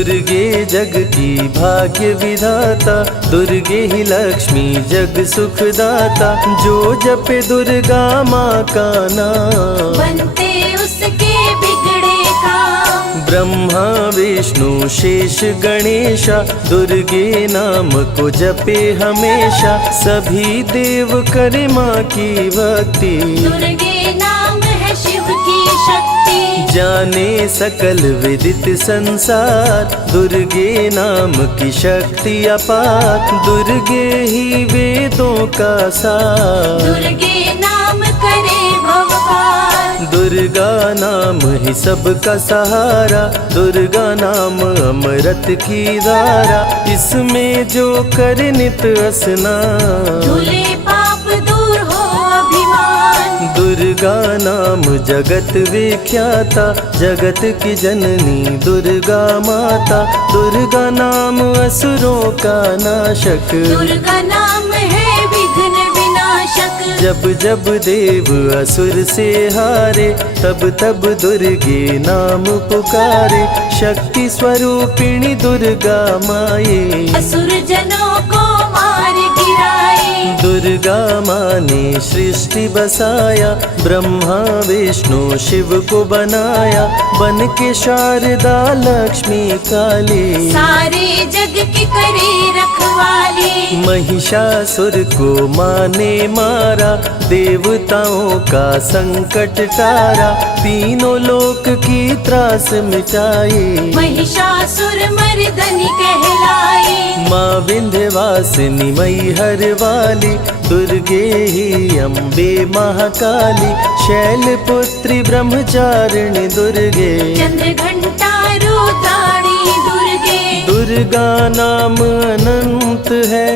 दुर्गे जग की भाग्य विधाता, दुर्गे ही लक्ष्मी जग सुखदाता। जो जपे दुर्गा माँ का नाम, बनते उसके बिगड़े काम। ब्रह्मा विष्णु शेष गणेशा, दुर्गे नाम को जपे हमेशा। सभी देव करे माँ की भक्ति, दुर्गे नाम है शिव की शक्ति। जाने सकल विदित संसार, दुर्गे नाम की शक्ति अपार। दुर्गे ही वेदों का सार, दुर्गे नाम करे भव पार। दुर्गा नाम ही सबका सहारा, दुर्गा नाम अमृत की धारा। इसमें जो करे नित स्नान, धुले पाप दूर हो अभिमान। दुर्गा नाम जगत विख्याता, जगत की जननी दुर्गा माता। दुर्गा नाम असुरों का नाशक, दुर्गा नाम है विघ्न विनाशक। जब जब देव असुर से हारे, तब तब दुर्गे नाम पुकारे। शक्ति स्वरूपिणी दुर्गा माए, असुर जनों को मार गिराए। दुर्गा माँ ने सृष्टि बसाया, ब्रह्मा विष्णु शिव को बनाया। बन के शारदा लक्ष्मी काली, सारे जग की करे रखवाली। महिषासुर को माँ ने मारा, देवताओं का संकट टारा। तीनों लोक की त्रास मिटाई, महिषासुर मर्दनी कहलाई। माँ विंध्यवासिनी मैहर वाली, दुर्गे ही अम्बे महाकाली। शैलपुत्री ब्रह्मचारिणी दुर्गे, चंद्र घंटा रुद्राणी दुर्गे। दुर्गा नाम अनंत है,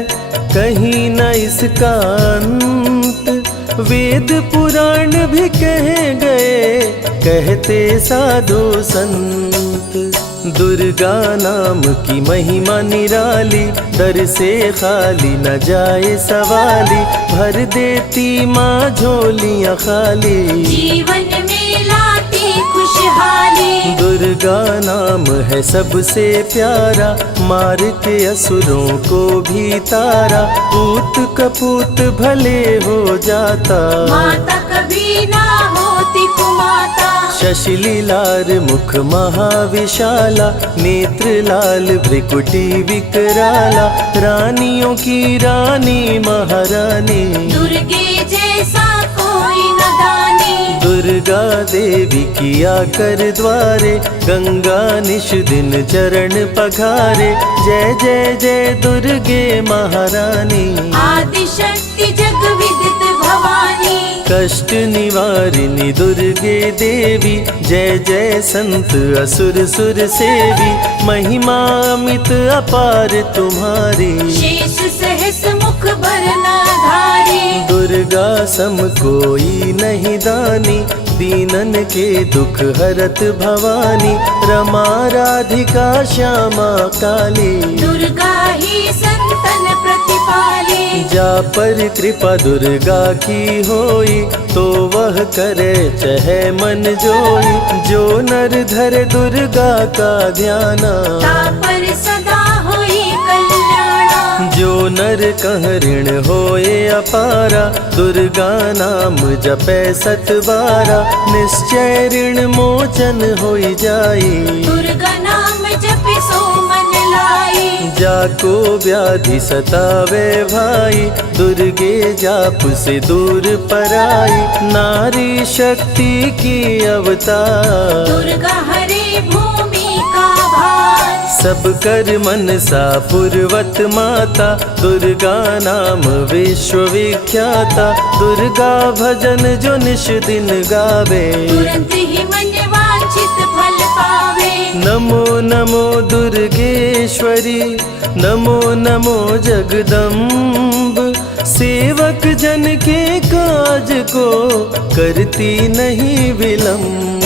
कहीं न इसका अंत। वेद पुराण भी कह गए, कहते साधु संत। दुर्गा नाम की महिमा निराली, दर से खाली न जाए सवाली। भर देती माँ झोलियाँ खाली, जीवन में लाती खुशहाली। दुर्गा नाम है सबसे प्यारा, मार के असुरों को भी तारा। पूत कपूत भले हो जाता, माता कभी ना होती कुमाता। शशिलीलार मुख महाविशाला, नेत्र लाल भ्रिकुटी विकराला। रानियों की रानी महारानी, दुर्गे जैसा कोई न दानी। दुर्गा देवी किया कर द्वारे, गंगा निश दिन चरण पखारे। जय जय जय दुर्गे महारानी, आदि शक्ति जग विदित भवानी। कष्ट निवारिणी दुर्गे देवी, जय जय संत असुर सुर सेवी। महिमा अमित अपार तुम्हारी, शेष सहस मुख भरना धारी। दुर्गा सम कोई नहीं दानी, दीनन के दुख हरत भवानी। रमा राधिका श्यामा काली, दुर्गा ही संतन प्रतिपाली। जा पर कृपा दुर्गा की होई, तो वह करे चहे मन जोई। जो नर धरे दुर्गा का ध्याना, ता पर सदा होई कल्याणा। जो नर कह ऋण होए अपारा, दुर्गा नाम जपे सतबारा। निश्चय ऋण मोचन होई जाई, दुर्गा नाम जपे सो मन लाई। जाको व्याधि सतावे भाई, दुर्गे जाप से दूर पराई। नारी शक्ति की अवतार, दुर्गा हरे भूमि का भार। सब कर मन सा पूर्वत माता, दुर्गा नाम विश्व विख्याता। दुर्गा भजन जो निश दिन गावे, तुरंत ही मन वांछित फल पावे। नमो नमो दुर्गेश्वरी, नमो नमो जगदम्ब। सेवक जन के काज को करती नहीं विलम्ब।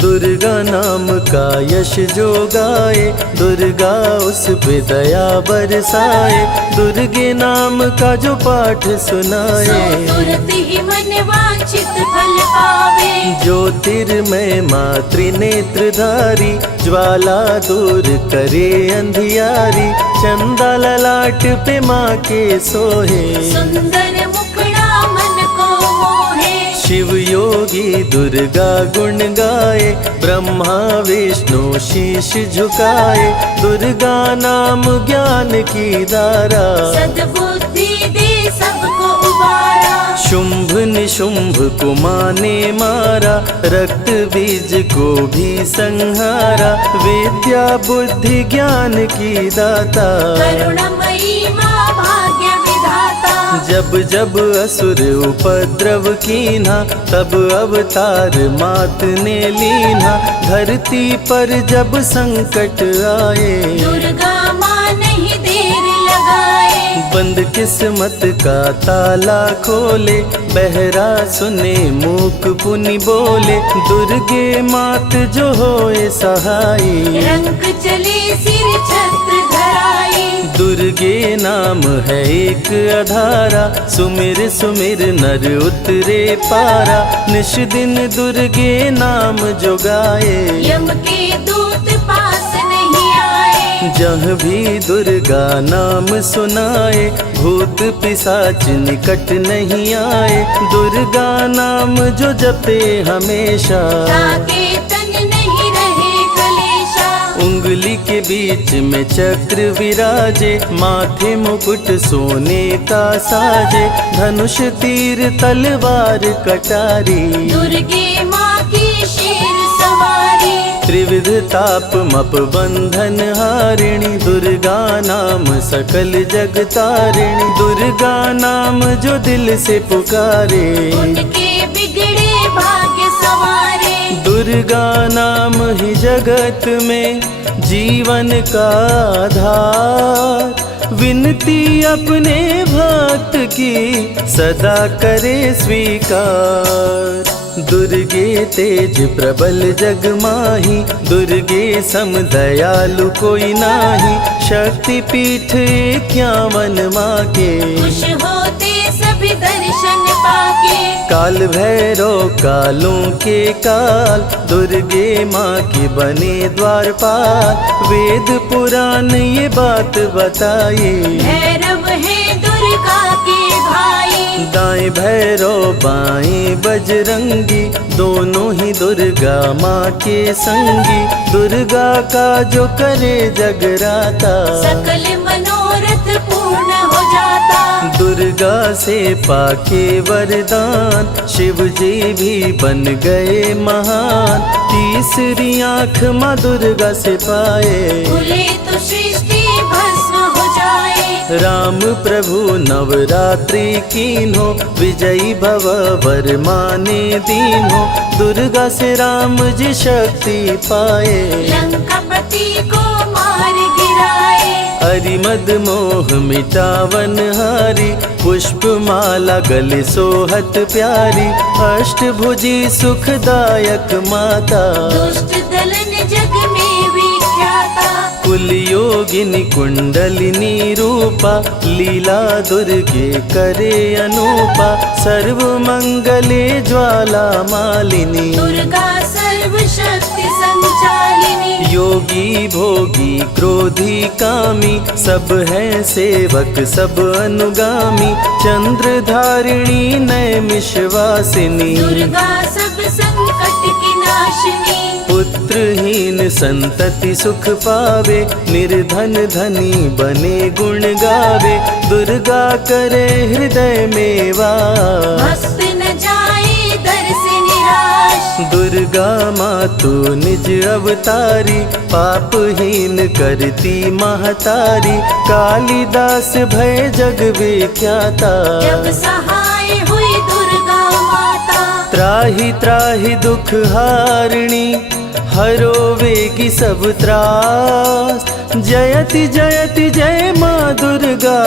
दुर्गा नाम का यश जो गाए, दुर्गा उस पे दया बरसाए। दुर्गे नाम का जो पाठ सुनाए, तुरंत ही मन वांछित फल पावे। व्यापे। ज्योतिर्मय मातृनेत्रधारी ज्वाला दूर करे अंधियारी। चंदा ललाट पे माँ के सोहे सुंदर मुखड़ा मन को मोहे। शिव योगी दुर्गा गुण गाए ब्रह्मा विष्णु शीश झुकाए। दुर्गा नाम ज्ञान की धारा सद्बुद्धि दे सबको उबारा। शुंभ निशुंभ को माने मारा रक्त बीज को भी संहारा। विद्या बुद्धि ज्ञान की दाता करुणमयी माँ भाग्य विधाता। जब जब असुर उपद्रव कीन्हा तब अवतार मात ने लीन्हा। धरती पर जब संकट आए दुर्गा माँ नहीं देर लगाए। बंद किस्मत का ताला खोले बहरा सुने मूक पुनि बोले। दुर्गे मात जो होए सहाई रंग चले सिर छत्र धराई। दुर्गे नाम है एक अधारा सुमिर सुमिर नर उतरे पारा। निश दिन दुर्गे नाम जो गाए यम के दूत पास नहीं आए। जहाँ भी दुर्गा नाम सुनाए भूत पिशाच निकट नहीं आए। दुर्गा नाम जो जपे हमेशा ताके तन नहीं रहे कलेशा। उंगली के बीच में चक्र विराजे माथे मुकुट सोने का साजे। धनुष तीर तलवार कटारी दुर्गे माँ की शेर सवारी। त्रिविध ताप मप बंधन हारिणी। दुर्गा नाम सकल जग तारिणी। दुर्गा नाम जो दिल से पुकारे उनके बिगड़े भाग्य सवारे। दुर्गा नाम ही जगत में जीवन का आधार। विनती अपने भक्त की सदा करे स्वीकार। दुर्गे तेज प्रबल जग माही दुर्गे सम दयालु कोई नाही। शक्ति पीठ 51 माँ के खुश होते सभी दर्शन पाके। काल भैरव कालों के काल दुर्गे माँ के बने द्वारपाल। वेद पुराण ये बात बताए भैरव है दुर्गा के भाई। दाएं भैरव बाएं बजरंगी दोनों ही दुर्गा माँ के संगी। दुर्गा का जो करे जगराता सकल मनोरथ पूर्ण हो जाता। दुर्गा से पाके वरदान शिव जी भी बन गए महान। तीसरी आँख माँ दुर्गा से पाए खुले तो सृष्टि भस्म हो जाए। राम प्रभु नवरात्रि कीन्हो विजयी भव वर माने दीन्हो। दुर्गा से राम जी शक्ति पाए लंकापति को मार गिराए। हरिमद मोह मिटावन हारी पुष्प माला गले सोहत प्यारी। अष्टभुजी सुखदायक माता दुष्ट दलन जग में विख्याता। कुल योगिनी कुंडलिनी रूपा लीला दुर्गे करे अनूपा। सर्व मंगले ज्वाला मालिनी दुर्गा सर्वशक्ति संचालिनी। योगी भोगी क्रोधी कामी सब हैं सेवक सब अनुगामी। चंद्र धारिणी नैमिषवासिनी दुर्गा सब संकट की नाशिनी। पुत्रहीन संतति सुख पावे निर्धन धनी बने गुण गावे। दुर्गा करे हृदय में वास भक्त न जाए दर से निराश। दुर्गा मातु निज अवतारी पापहीन करती महतारी। कालिदास भय जग विख्याता जब सहाय हुई दुर्गा माता। त्राहि त्राहि दुख हारिणी हरो वेगी सब त्रास। जयति जयति जय माँ दुर्गा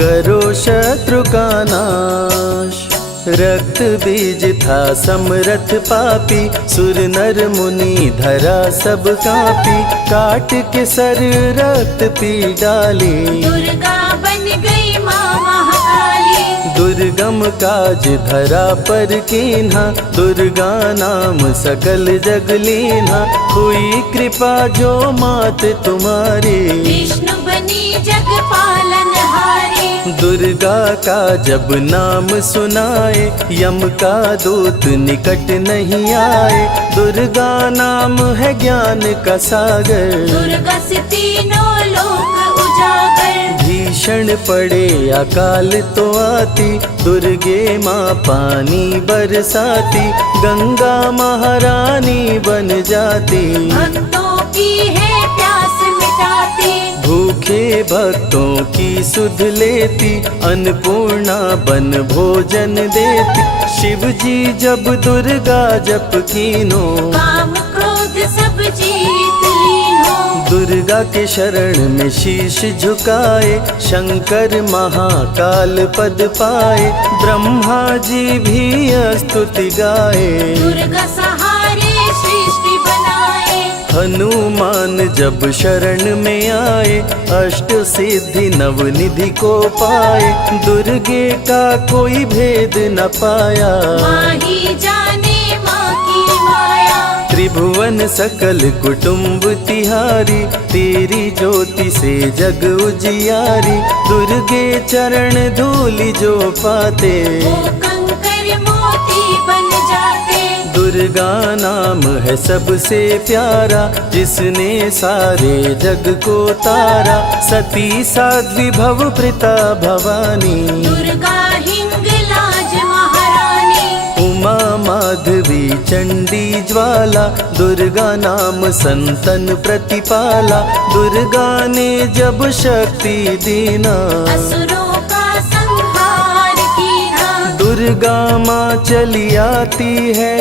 करो शत्रु का नाश। रक्त बीज था समरथ पापी सुर नर मुनि धरा सब कापी। काट के सर रक्त पी डाली दुर्गा बन गई माँ महाकाली। दुर्गम काज धरा पर कीन्हा, दुर्गा नाम सकल जग लीन्हा। हुई कृपा जो मात तुम्हारी, विष्णु बनी जग पालनहारी। दुर्गा का जब नाम सुनाए, यम का दूत निकट नहीं आए। दुर्गा नाम है ज्ञान का सागर, दुर्गा से तीनों लोक उजागर। भीषण पड़े अकाल तो आती, दुर्गे माँ पानी बरसाती। गंगा महारानी बन जाती, भक्तों की है प्यास मिटाती। भूखे भक्तों की सुध लेती, अन्नपूर्णा बन भोजन देती। शिव जी जब दुर्गा जप कीनो, काम क्रोध सब जीत लीनो। दुर्गा के शरण में शीश झुकाए, शंकर महाकाल पद पाए। ब्रह्मा जी भी स्तुति गाए, दुर्गा सहारे सृष्टि बनाए। हनुमान जब शरण में आए, अष्ट सिद्धि नवनिधि को पाए। दुर्गे का कोई भेद न पाया, माही जाने माँ की माया। त्रिभुवन सकल कुटुंब तिहारी, तेरी ज्योति से जग उजियारी। दुर्गे चरण धूलि जो पाते, वो कंकर मोती बन जाते। दुर्गा नाम है सबसे प्यारा, जिसने सारे जग को तारा। सती साध्वी भव प्रीता भवानी, दुर्गा हिंगलाज महारानी। उमा माधवी चंडी ज्वाला, दुर्गा नाम संतन प्रतिपाला। दुर्गा ने जब शक्ति दीना, असुरों का संहार कीना। दुर्गा माँ चली आती है,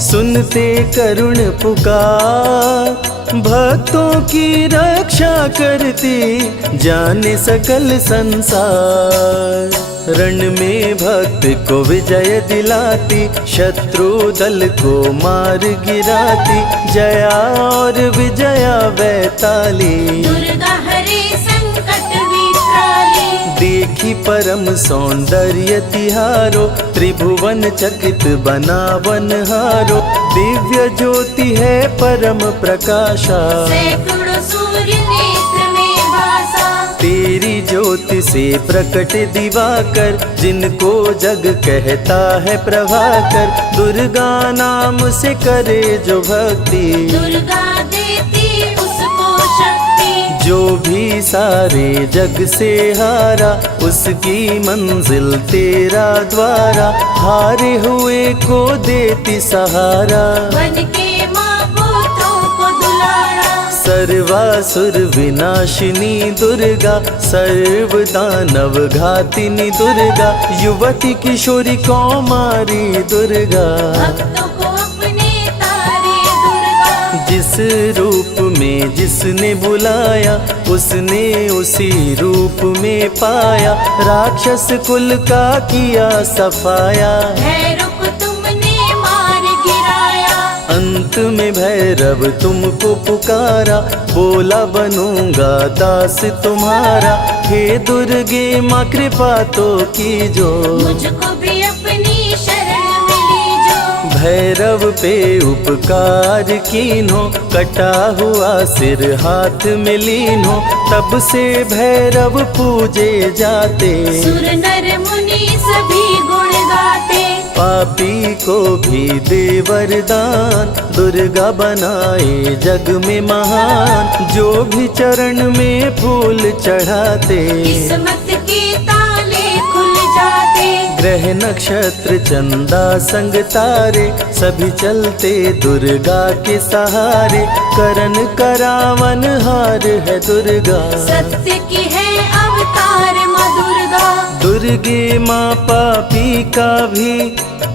सुनते करुण पुकार। भक्तों की रक्षा करती, जाने सकल संसार। रण में भक्त को विजय दिलाती, शत्रु दल को मार गिराती। जया और विजया वैताली, दुर्गा हरे संकट विकराली। देखी परम सौंदर्य तिहारो, त्रिभुवन चकित बनावन हारो। दिव्य ज्योति है परम प्रकाशा, सैकड़ों सूर्य नेत्र में भासा। तेरी ज्योति से प्रकट दिवाकर, जिनको जग कहता है प्रभाकर। दुर्गा नाम से करे जो भक्ति, दुर्गा देती उसको शक्ति। जो भी सारे जग से हारा, उसकी मंजिल तेरा द्वारा। हारे हुए को देती सहारा, बन के माँ पुत्रों को दुलारा। सर्वासुर विनाशिनी दुर्गा, सर्व दानव घातिनी दुर्गा। युवती किशोरी कौमारी दुर्गा, भक्तों को अपने तारे दुर्गा। जिस रूप में जिसने बुलाया, उसने उसी रूप में पाया। राक्षस कुल का किया सफाया, भैरव को तुमने मार गिराया। अंत में भैरव तुमको पुकारा। बोला बनूंगा दास तुम्हारा। हे दुर्गे माँ कृपा तो कीजो, मुझको भी अपनी शरण में लीजो। भैरव पे उपकार कीन्हो, कटा हुआ सिर हाथ में लीन्हो। तब से भैरव पूजे जाते, सुर नर मुनि सभी गुण गाते। पापी को भी दे वरदान, दुर्गा बनाए जग में महान। जो भी चरण में फूल चढ़ाते, किस्मत के ताले खुल जाते। ग्रह नक्षत्र चंदा संग तारे, सभी चलते दुर्गा के सहारे। करन करावन हार है दुर्गा, सत्य की है अवतार माँ दुर्गा। दुर्गे माँ पापी का भी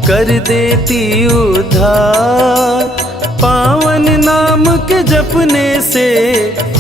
कर देती उद्धार। पावन नाम के जपने से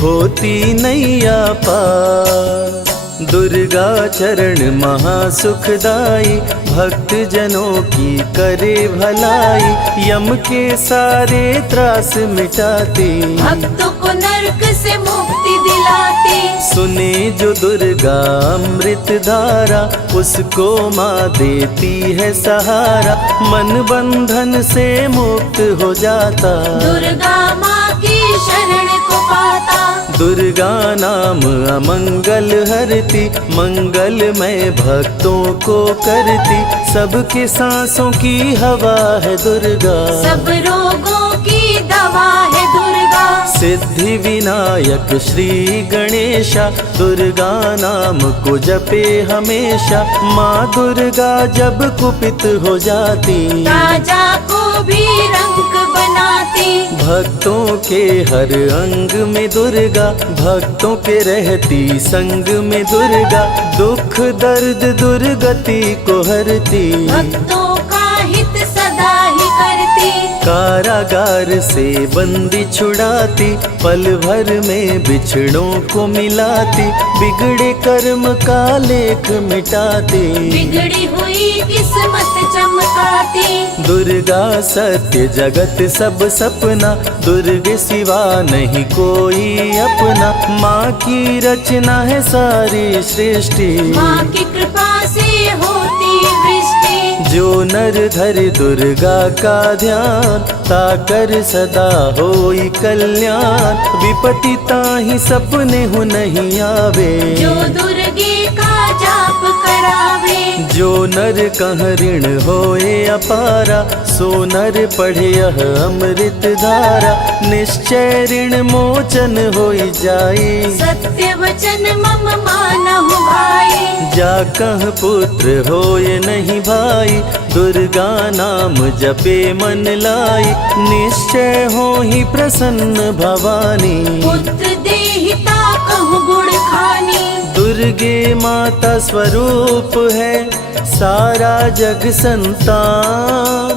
होती नैया पार। दुर्गा चरण महासुखदाई, भक्त जनों की करे भलाई। यम के सारे त्रास मिटाती, भक्तों को नरक से मुक्ति दिला। पिलाती। सुने जो दुर्गा अमृत धारा, उसको माँ देती है सहारा, मन बंधन से मुक्त हो जाता। दुर्गा माँ की शरण को पाता। दुर्गा नाम अमंगल हरती, मंगलमय भक्तों को करती, सबके सांसों की हवा है दुर्गा, सब रोगों की दवा है दुर्गा। सिद्धि विनायक श्री गणेशा, दुर्गा नाम को जपे हमेशा। माँ दुर्गा जब कुपित हो जाती, राजा को भी रंग बनाती। भक्तों के हर अंग में दुर्गा, भक्तों के रहती संग में दुर्गा, दुख दर्द दुर्गति को हरती, भक्तों का हित सदा ही करती। कारागार से बंदी छुड़ाती, पल भर में बिछड़ों को मिलाती, बिगड़े कर्म का लेख मिटाती, बिगड़ी हुई किस्मत चमकाती। दुर्गा सत्य जगत सब सपना, दुर्गे सिवा नहीं कोई अपना। माँ की रचना है सारी सृष्टि, माँ की कृपा से होती वृष्टि। जो नर धरे दुर्गा का ध्यान, ताकर सदा होई कल्याण। विपत्ति ताहि सपने हो नहीं आवे, जो दुर्गे का जाप करावे। जो नर कह ऋण होए अपारा, सो नर पढ़े यह अमृत धारा, निश्चय ऋण मोचन होई जाए। सत्य वचन मम मानहु भाई, जा कह पुत्र होए नहीं भाई, दुर्गा नाम जपे मन लाई, निश्चय हो ही प्रसन्न भवानी। पुत्र देहिता कहु गुण खानी। दुर्गे माता स्वरूप है सारा जग संतान,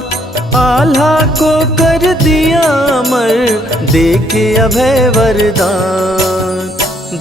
आल्हा को कर दिया अमर, देके अभय वरदान।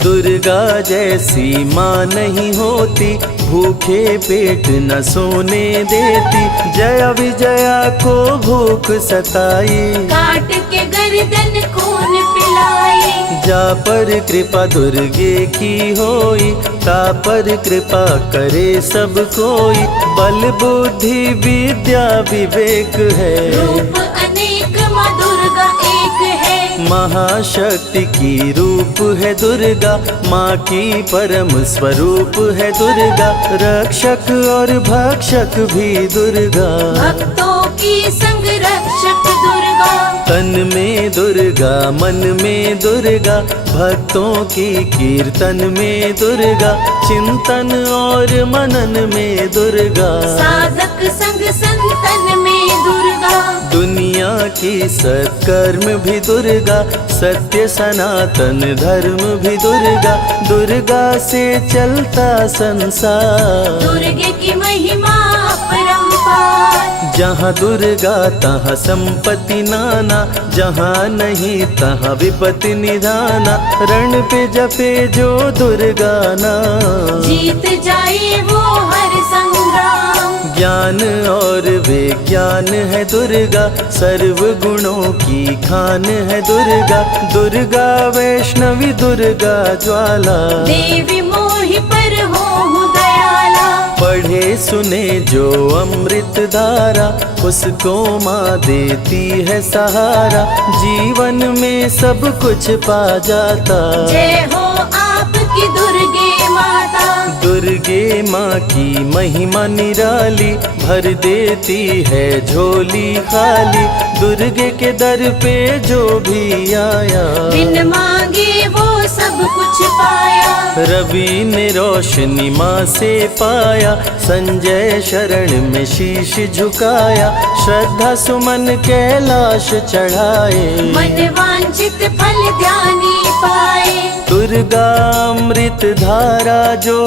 दुर्गा जैसी माँ नहीं होती, भूखे पेट न सोने देती, जया विजया को भूख सताई, काट के गर्दन खून पिलाई। जा पर कृपा दुर्गे की होई, ता पर कृपा करे सब कोई, बल बुद्धि विद्या विवेक है, रूप अनेक माँ दुर्गा एक है। महाशक्ति की रूप है दुर्गा, माँ की परम स्वरूप है दुर्गा, रक्षक और भक्षक भी दुर्गा, भक्तों की संग रक्षक दुर्गा। तन में दुर्गा मन में दुर्गा, भक्तों की कीर्तन में दुर्गा, चिंतन और मनन में दुर्गा, साधक संग संतन में दुर्गा। दुनिया की सत्कर्म भी दुर्गा, सत्य सनातन धर्म भी दुर्गा, दुर्गा से चलता संसार। दुर्गे की महिमा अपरंपार। जहाँ दुर्गा तहाँ संपत्ति नाना, जहाँ नहीं तहाँ विपत्ति निधाना, रण पे जपे जो दुर्गा नाम, जीत जाए वो हर संग्राम। ज्ञान और विज्ञान है दुर्गा, सर्व गुणों की खान है दुर्गा, दुर्गा वैष्णवी दुर्गा ज्वाला, देवी मोहि पर हो दयाला। पढ़े सुने जो अमृत धारा, उसको माँ देती है सहारा, जीवन में सब कुछ पा जाता। जय हो आपकी दुर्गे माता। दुर्गे माँ की महिमा निराली, भर देती है झोली खाली, दुर्गे के दर पे जो भी आया, बिन मांगे वो सब कुछ पाया। रवि ने रोशनी माँ से पाया, संजय शरण में शीश झुकाया, श्रद्धा सुमन कैलाश चढ़ाए, मन वांछित फल ध्यानी पाए। दुर्गा अमृत धारा जो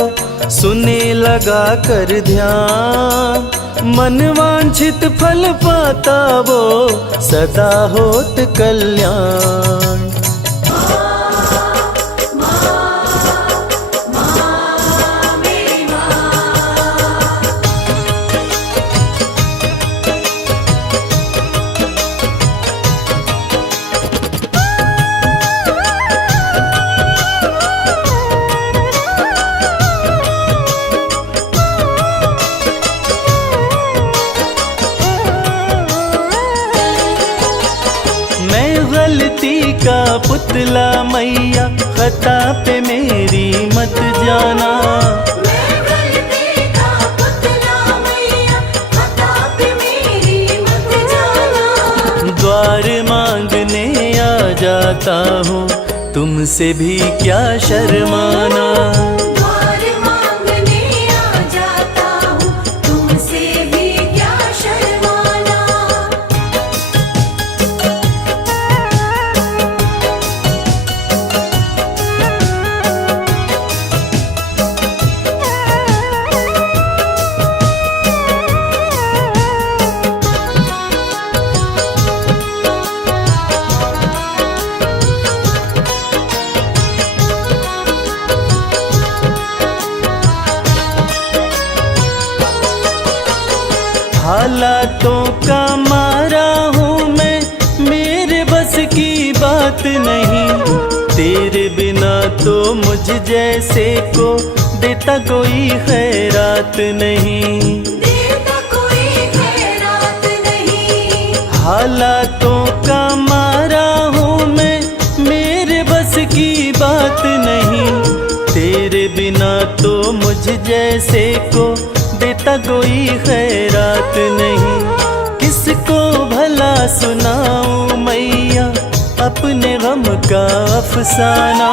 सुने लगा कर ध्यान, मन वांछित फल पाता वो सदा होत कल्याण। बतला मैया खता पे मेरी मत जाना। मैं गलती का पुतला मैया, खता पे मेरी मत जाना। द्वार मांगने आ जाता हूँ, तुमसे भी क्या शर्माना। द्वार मांगने आ जाता हूँ, तुमसे भी क्या शर्माना। हालातों का मारा हूँ मैं, मेरे बस की बात नहीं। तेरे बिना तो मुझ जैसे को देता कोई खैरात नहीं। देता कोई खैरात नहीं। हालातों का मारा हूँ मैं, मेरे बस की बात नहीं। तेरे बिना तो मुझ जैसे को देता कोई खैरात नहीं। किसको भला सुनाऊं मैया अपने गम का अफसाना।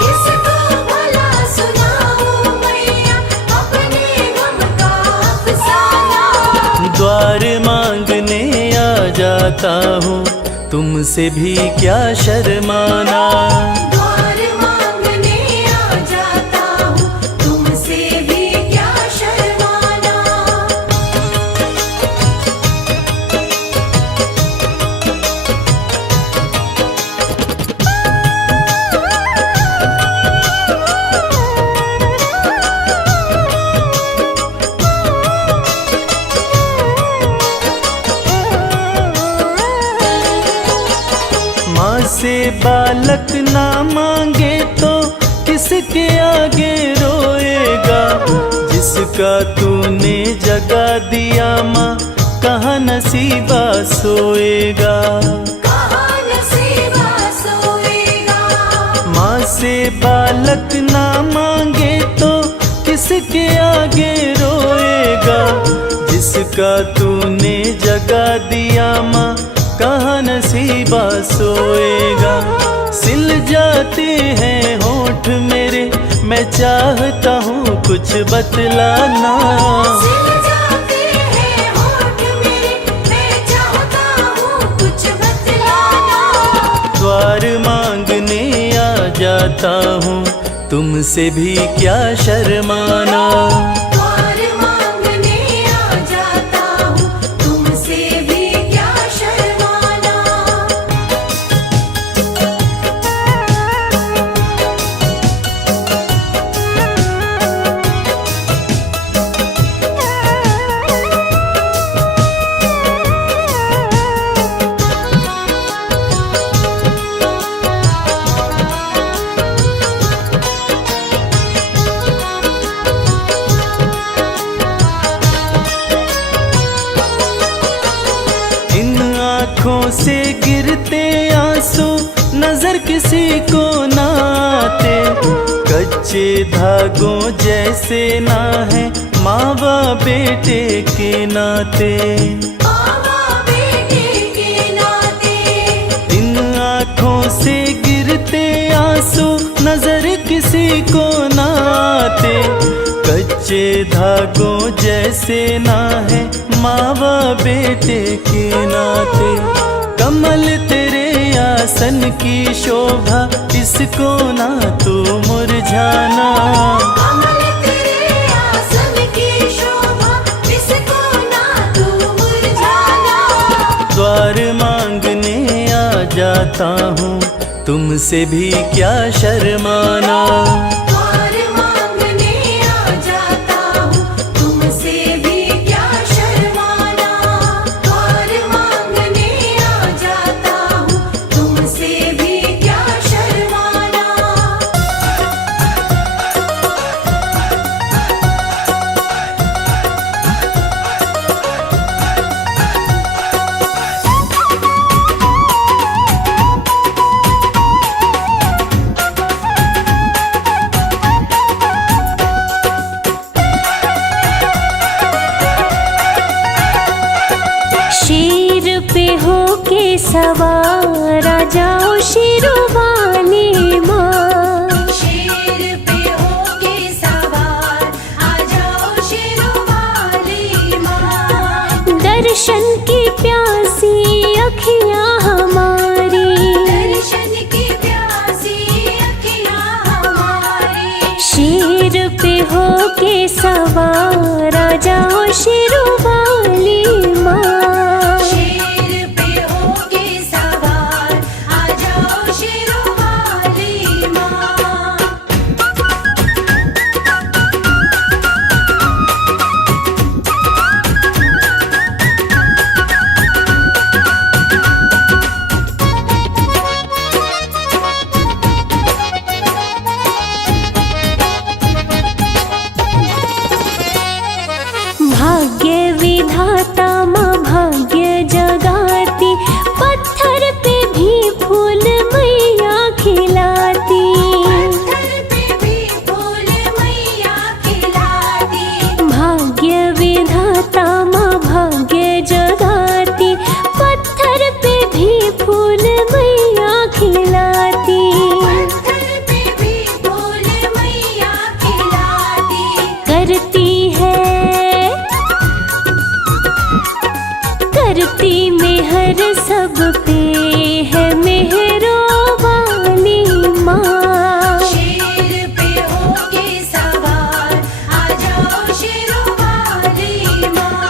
किसको भला सुनाऊं मैया अपने गम का अफसाना। द्वार मांगने आ जाता हूँ, तुमसे भी क्या शर्माना। द्वार मांगने आ जाता हूँ, तुमसे भी क्या शर्माना। माँ से बालक ना मांगे तो किसके आगे रोएगा। जिसका तूने जगा दिया माँ, कहाँ नसीबा सोएगा। कहाँ नसीबा सोएगा। माँ से बालक ना मांगे तो किसके आगे रोएगा। जिसका तूने जगा दिया माँ, कहाँ नसीबा सोएगा। सिल जाते हैं होठ मेरे, मैं चाहता हूँ कुछ बतलाना। सिल जाते हैं होठ मेरे, मैं चाहता हूँ कुछ बतलाना। द्वार मांगने आ जाता हूँ, तुमसे भी क्या शर्माना। द्वार मांगने आ जाता हूँ, तुमसे भी क्या शर्माना। आँखों से गिरते आंसू नजर किसी को ना आते। कच्चे धागों जैसे ना है माँ बाप बेटे के नाते। मावा बेटे के नाते। इन आँखों से गिरते आंसू नजर किसी को ना आते। कच्चे धागों जैसे ना है माँ बाप बेटे के नाते। कमल तेरे आसन की शोभा, इसको ना तू मुरझाना। कमल तेरे आसन की शोभा, इसको ना तू मुरझाना। द्वार मांगने आ जाता हूँ, तुमसे भी क्या शर्माना। द्वार मांगने आ जाता हूँ, तुमसे भी क्या शर्माना। द्वार मांगने आ जाता हूँ, तुमसे भी क्या शर्माना। सवार आ जाओ शेरोवाली माँ। शेर पे होके सवार आ जाओ शेरोवाली माँ। दर्शन की प्यासी अखियाँ हमारी, दर्शन की प्यासी अखियाँ हमारी। शेर पे होके सवार आ जाओ शेरोवाली माँ। शेर पे होके सवार आ जाओ शेरोवाली माँ। भाग्य विधाता माँ भाग्य जगाती, पत्थर पे भी फूल मैया खिलाती। पत्थर पे भी फूल मैया खिलाती। भाग्य विधाता माँ भाग्य जगाती, पत्थर पे भी फूल मैया खिलाती। पत्थर पे भी फूल मैया खिलाती। करती मेहर सब पे है मेहरो वाली माँ। शेर पे होके सवार आ जाओ शेरोवाली माँ।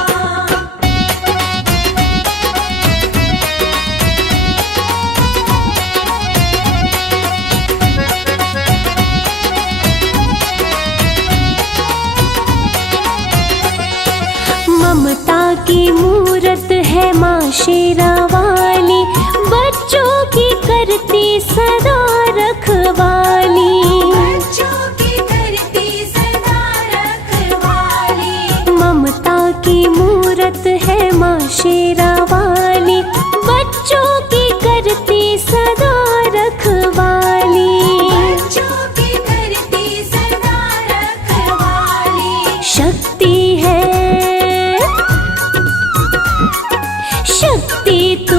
ममता की मूरत है माँ शेरावाली, बच्चों की करती सदा रखवाली। बच्चों की करती सदा रखवाली। ममता की मूरत है माँ शेरावाली, बच्चों की करती सदा रखवाली। बच्चों की करती सदा रखवाली। शक्ति है, शक्ति तू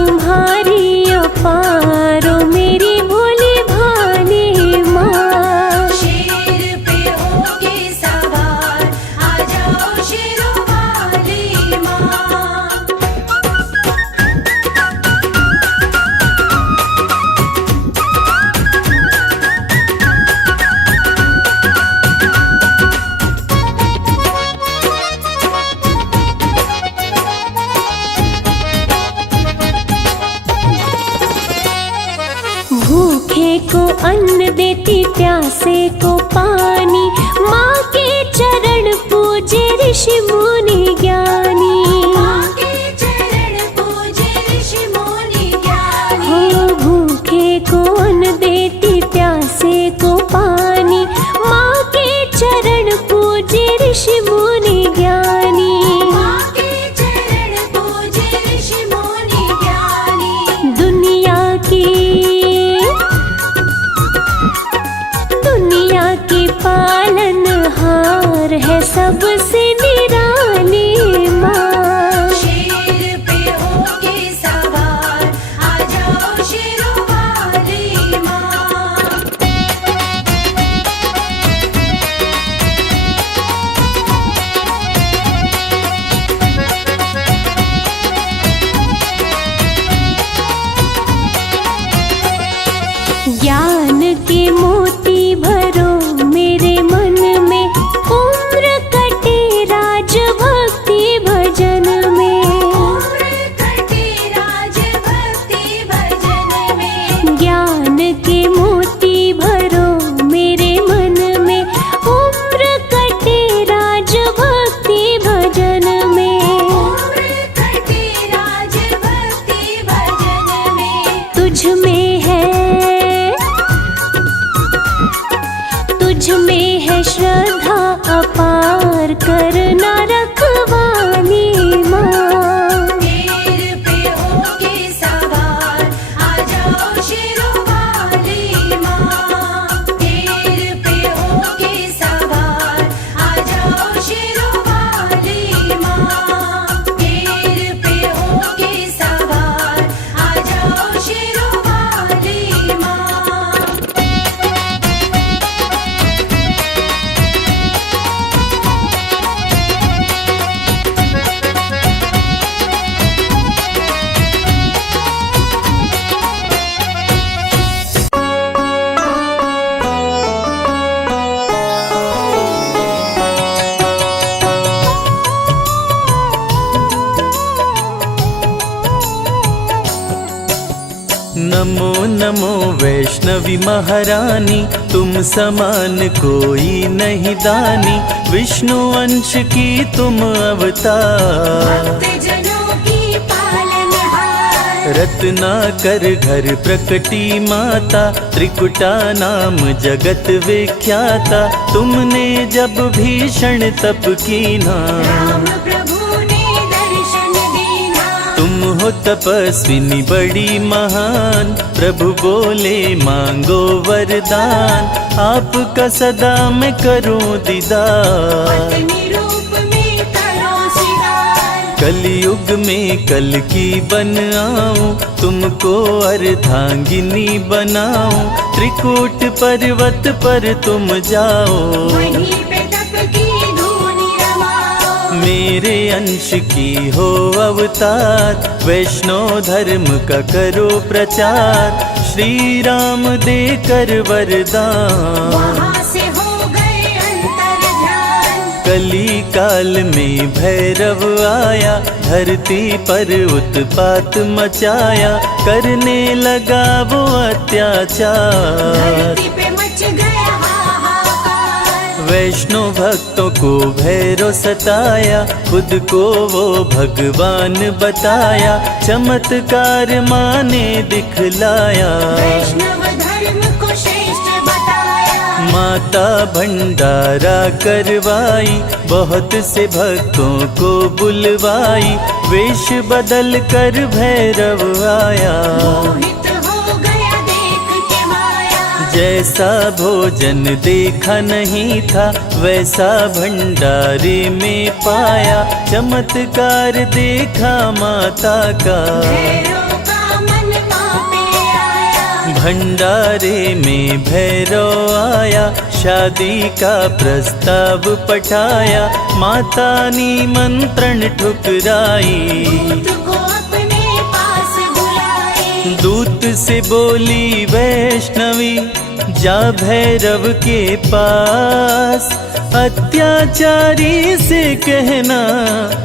नमो वैष्णवी महारानी, तुम समान कोई नहीं दानी, विष्णु अंश की तुम अवतार। भक्तजनों की पालनहार, रत्नाकर घर प्रकटी माता, त्रिकुटा नाम जगत विख्याता, तुमने जब भीषण तप कीना, राम प्रभु ने दर्शन दीना। तुम हो तपस्विनी बड़ी महान, प्रभु बोले मांगो वरदान, आपका सदा मैं करूं दीदार। पत्नी रूप में करो सिगार, कलयुग में कल की बन आऊं, तुमको अर्धांगिनी बनाऊं, त्रिकूट पर्वत पर तुम जाओ, वहीं पे तप की धूनी रमाओ। मेरे अंश की हो अवतार, वैष्णव धर्म का करो प्रचार, श्री राम देकर वरदान। वहाँ से हो गए अंतर ध्यान, कली काल में भैरव आया, धरती पर उत्पात मचाया, करने लगा वो अत्याचार। धरती पे मच गया हाहाकार, वैष्णव भक्तों को भैरव सताया, खुद को वो भगवान बताया, चमत्कार माने दिखलाया। वैष्णव धर्म को श्रेष्ठ बताया, माता भंडारा करवाई, बहुत से भक्तों को बुलवाई, वेश बदल कर भैरव आया। मोहित हो गया देख के माया, जैसा भोजन देखा नहीं था, वैसा भंडारे में पाया, चमत्कार देखा माता का, भैरव का मन मापे आया। भंडारे में भैरव आया, शादी का प्रस्ताव पठाया, माता निमंत्रण ठुकराई, दूत को अपने पास बुलाए, दूत से बोली वैष्णवी, जा भैरव के पास, अत्याचारी से कहना,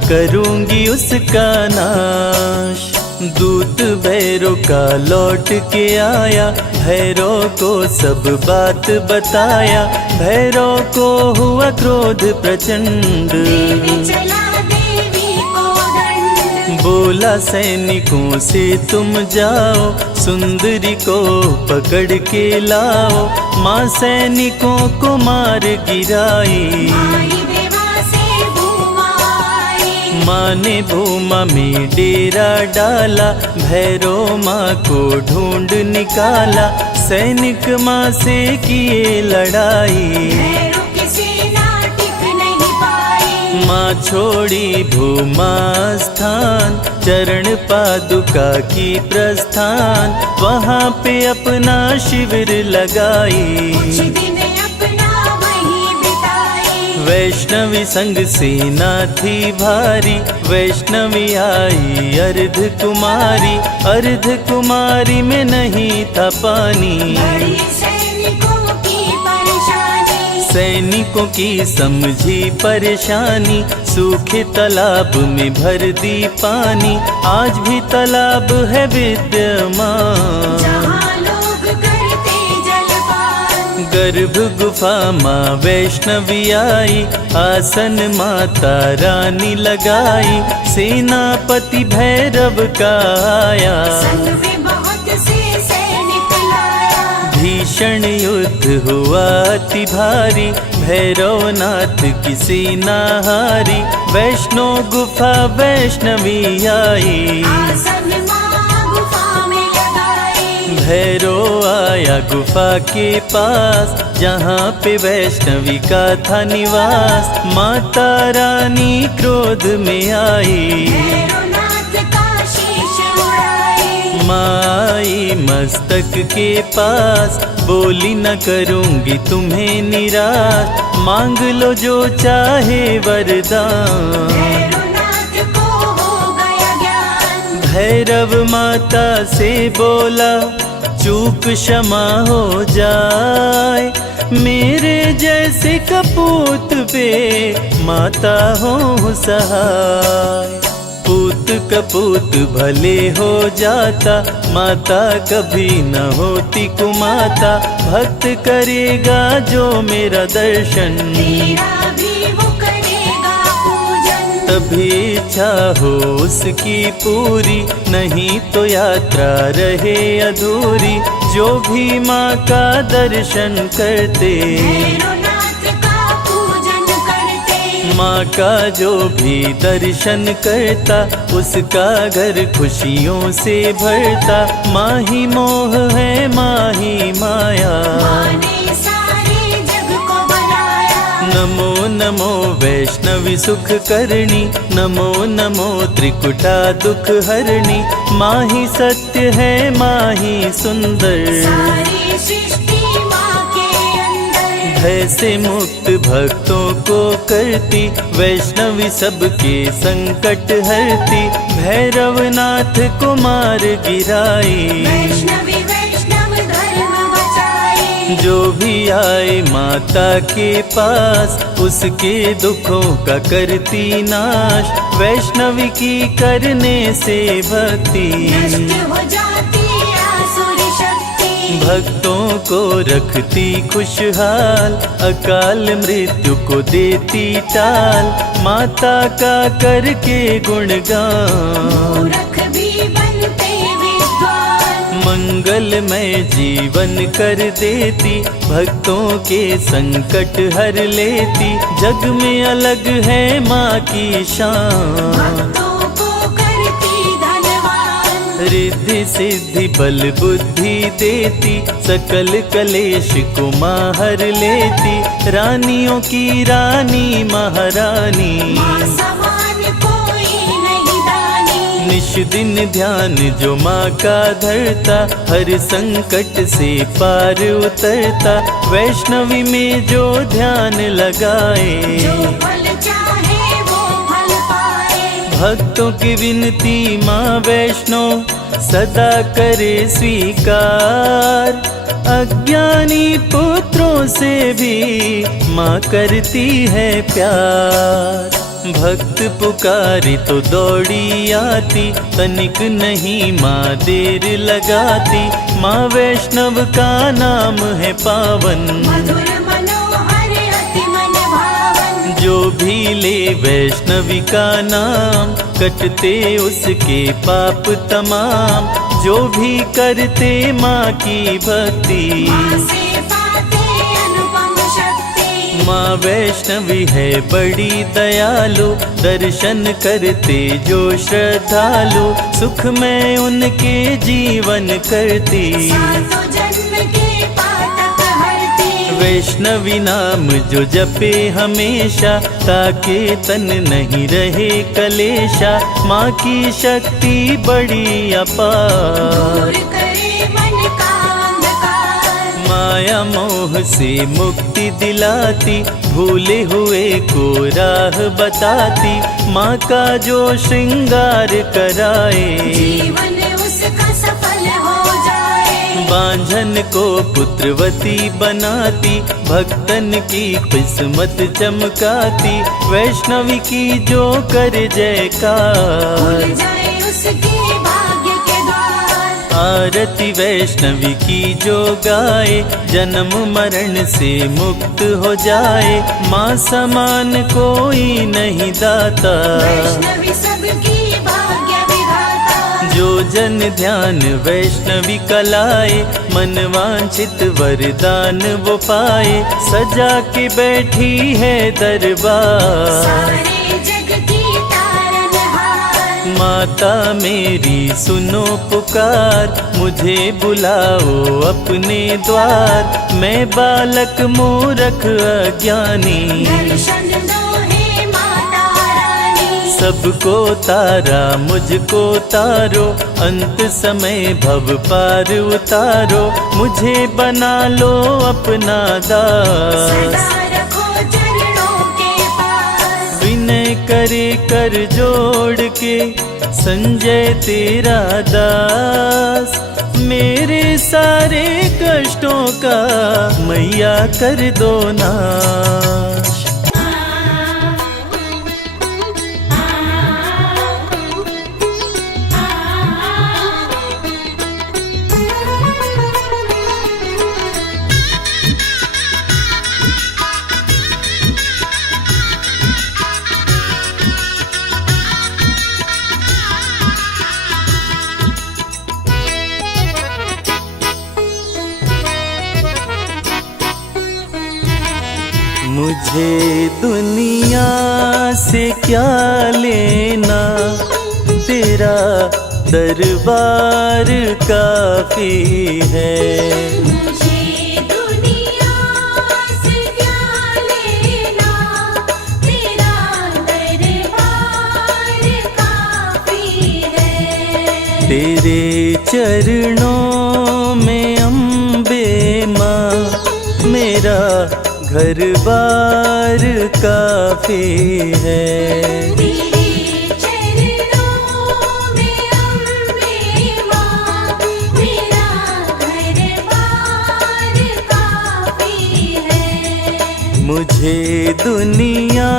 करूंगी उसका नाश। दूत भैरव का लौट के आया, भैरव को सब बात बताया, भैरव को हुआ क्रोध प्रचंड, देवी चला देवी को दंड। बोला सैनिकों से तुम जाओ, सुंदरी को पकड़ के लाओ, माँ सैनिकों को मार गिराई। आई देवा से भूमा आई, माँ ने भूमा में डेरा डाला, भैरव माँ को ढूंढ निकाला, सैनिक माँ से किए लड़ाई। भैरव की सेना टिक नहीं पाई, माँ छोड़ी भूमा स्थान, चरण पादुका की प्रस्थान, वहाँ पे अपना शिविर लगाई। कुछ दिन अपना वहीं बिताई, वैष्णवी संग सेना थी भारी, वैष्णवी आई अर्ध कुमारी, अर्ध कुमारी में नहीं था पानी, बड़ी सैनिकों की परेशानी। सैनिकों की समझी परेशानी, सूखे तालाब में भर दी पानी, आज भी तालाब है विद्यमान, जहाँ लोग करते जलपान। गर्भ गुफा माँ वैष्णवी आई, आसन माता रानी लगाई, सेनापति भैरव का आया, संग में बहुत से सैनिक लाया, भीषण युद्ध हुआ अति भारी, भैरवनाथ की सेना हारी, वैष्णो गुफा वैष्णवी आई। आसन माँ गुफा में लगाई, भैरव आया गुफा के पास, जहाँ पे वैष्णवी का था निवास, माता रानी क्रोध में आई, भैरवनाथ का शीश उड़ाई। माई मस्तक के पास, बोली न करूंगी तुम्हें निराश, मांग लो जो चाहे वरदान। भैरवनाथ को हो गया ज्ञान, भैरव माता से बोला, चूक क्षमा हो जाए, मेरे जैसे कपूत पे माता हो सहाय। पूत कपूत भले हो जाता, माता कभी न होती कुमाता। भक्त करेगा जो मेरा दर्शन, तेरा भी वो करेगा पूजन। तभी इच्छा हो उसकी पूरी, नहीं तो यात्रा रहे अधूरी। जो भी माँ का दर्शन करते, भैरवनाथ का पूजन करते। माँ का जो भी दर्शन करता, उसका घर खुशियों से भरता। माँ ही मोह है, माँ ही माया, माँ ने सारे जग को बनाया। नमो नमो वैष्णवी सुख करणी, नमो नमो त्रिकुटा दुख हरणी। माँ ही सत्य है, माँ ही सुंदर, सारी सृष्टि माँ के अंदर। भय से मुक्त भक्तों को करती, वैष्णवी सबके संकट हरती। भैरवनाथ कुमार गिराई, वैष्णवी वैष्णव धर्म बचाए। जो भी आए माता के पास, उसके दुखों का करती नाश। वैष्णवी की करने से भक्ति, नष्ट हो जाती आसुर शक्ति। भक्तों को रखती खुशहाल, अकाल मृत्यु को देती टाल। माता का करके गुणगान, मूर्ख भी बनते विद्वान। मंगलमय जीवन कर देती, भक्तों के संकट हर लेती। जग में अलग है माँ की शान, भक्तों को करती धनवान। रिद्धि सिद्धि बल बुद्धि देती, सकल कलेश को माँ हर लेती। रानियों की रानी महारानी, माँ समान कोई नहीं दानी। निश दिन ध्यान जो माँ का धरता, हर संकट से पार उतरता। वैष्णवी में जो ध्यान लगाए, जो फल चाहे वो फल पाए। भक्तों की विनती माँ वैष्णो सदा करे स्वीकार। अज्ञानी पुत्रों से भी माँ करती है प्यार। भक्त पुकारी तो दौड़ी आती, तनिक नहीं माँ देर लगाती। माँ वैष्णव का नाम है पावन, मधुर मनोहर अति मन भावन। जो भी ले वैष्णवी का नाम, कटते उसके पाप तमाम। जो भी करते माँ की भक्ति, माँ से पाते अनुपम शक्ति। माँ वैष्णवी है बड़ी दयालु, दर्शन करते जो श्रद्धालु। सुख में उनके जीवन करती, सातों जन्म के पातक हरती। वैष्णवी नाम जो जपे हमेशा, ताके तन नहीं रहे कलेशा। माँ की शक्ति बड़ी अपार, दूर करे मन का अंधकार। माया मोह से मुक्ति दिलाती, भूले हुए को राह बताती। माँ का जो श्रृंगार कराए, जीवन उसका सफल हो जाए। बांझन को पुत्रवती बनाती, भक्तन की किस्मत चमकाती। वैष्णवी की जो कर जयकार, खुल जाए उसके भाग्य के द्वार। आरती वैष्णवी की जो गाए, जन्म मरण से मुक्त हो जाए। माँ समान कोई नहीं दाता, वैष्णवी सबकी भाग्य विधाता। जो जन ध्यान वैष्णवी कलाए, मन वांछित वरदान वो पाए। सजा के बैठी है दरबार, सारे जग की तारनहार। माता मेरी सुनो पुकार, मुझे बुलाओ अपने द्वार। मैं बालक मूरख अज्ञानी, दर्शन दो हे माता रानी। सबको तारा मुझको तारो, अंत समय भव पार उतारो। मुझे बना लो अपना दास, सदा रखो चरणों के पास। विनय करे कर जोड़ के, संजय तेरा दास। मेरे सारे कष्टों का मैया कर दो नाश। मुझे दुनिया से क्या लेना, तेरा दरबार काफी है। मुझे दुनिया से क्या लेना, तेरा दरबार काफी है। तेरे चरणों में अम्बे माँ, मेरा घर बार काफी है। तेरे चरणों में अम्बे माँ, मेरा घर बार काफी है। मुझे दुनिया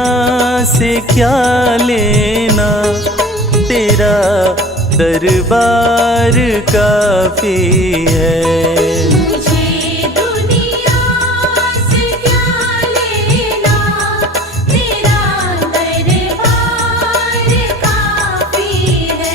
से क्या लेना, तेरा दरबार काफी है। मुझे दुनिया से क्या लेना, तेरा दरबार काफी है।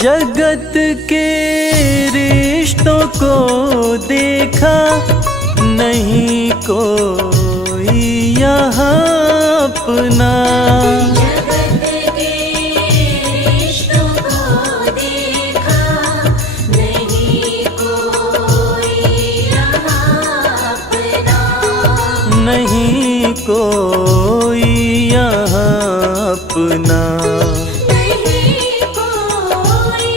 जगत के रिश्तों को देखा, नहीं कोई यहाँ अपना। जगत के रिश्तों को देखा, नहीं कोई यहाँ अपना। नहीं कोई यहाँ अपना। नहीं कोई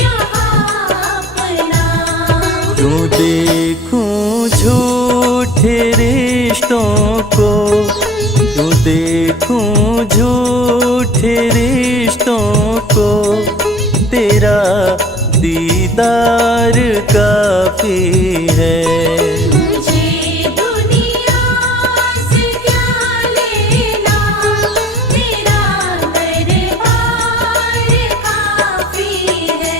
यहाँ अपना। क्यों देखूं झूठे रिश्तों को, क्यों देखूं झूठे रिश्तों को, तेरा दीदार काफी है। मुझे दुनिया से क्या लेना, तेरा दरबार काफी है।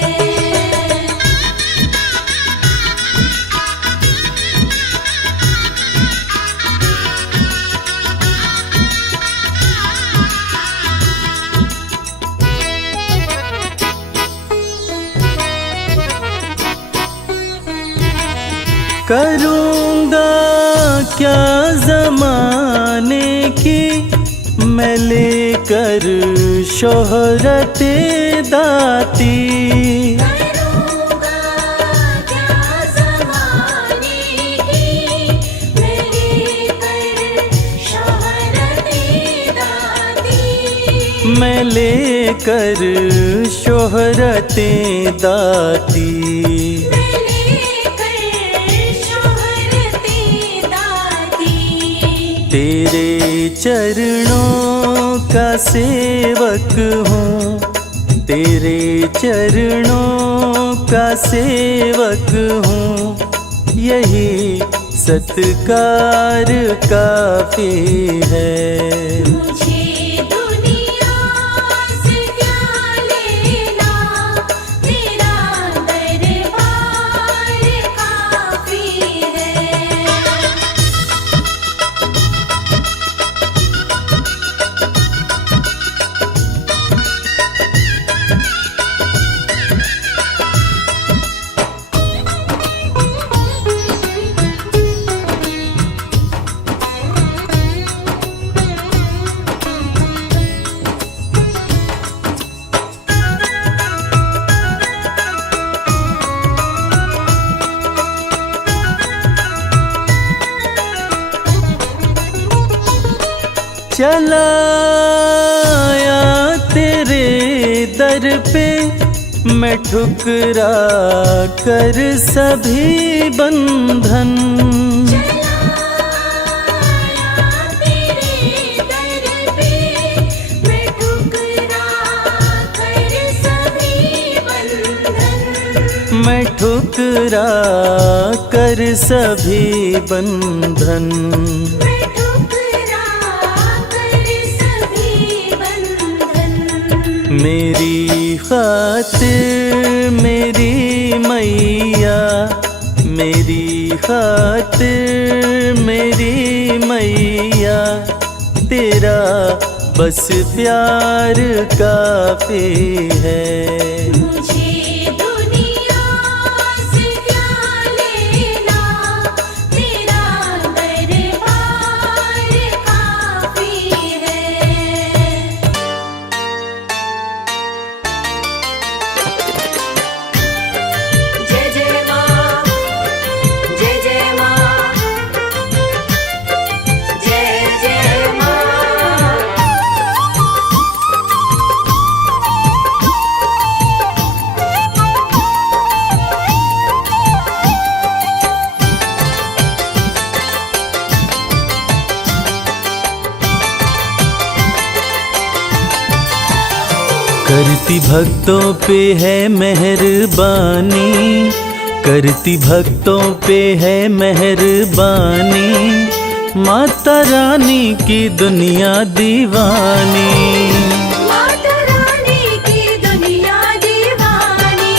करूँगा क्या ज़माने की मैं लेकर शोहरते दाती। करूँगा क्या ज़माने की मैं लेकर शोहरते दाती। मैं लेकर शोहरते दाती। तेरे चरणों का सेवक हूँ, तेरे चरणों का सेवक हूँ, यही सत्कार काफी है। मुझे दुनिया से क्या लेना, तेरा दरबार काफी है। चलाया तेरे दर पे मैं ठुकरा कर सभी बंधन। मैं ठुकरा ठुकरा कर सभी बंधन, मैं ठुकरा कर सभी बंधन। मेरी खातिर मेरी मैया, मेरी खातिर मेरी मैया, तेरा बस प्यार काफी है। मुझे दुनिया से क्या लेना, तेरा दरबार काफी है। जय जय माँ, जय जय माँ, जय जय माँ। करती भक्तों पे है मेहरबानी, करती भक्तों पे है मेहरबानी, माता रानी की दुनिया दीवानी। माता रानी की दुनिया दीवानी।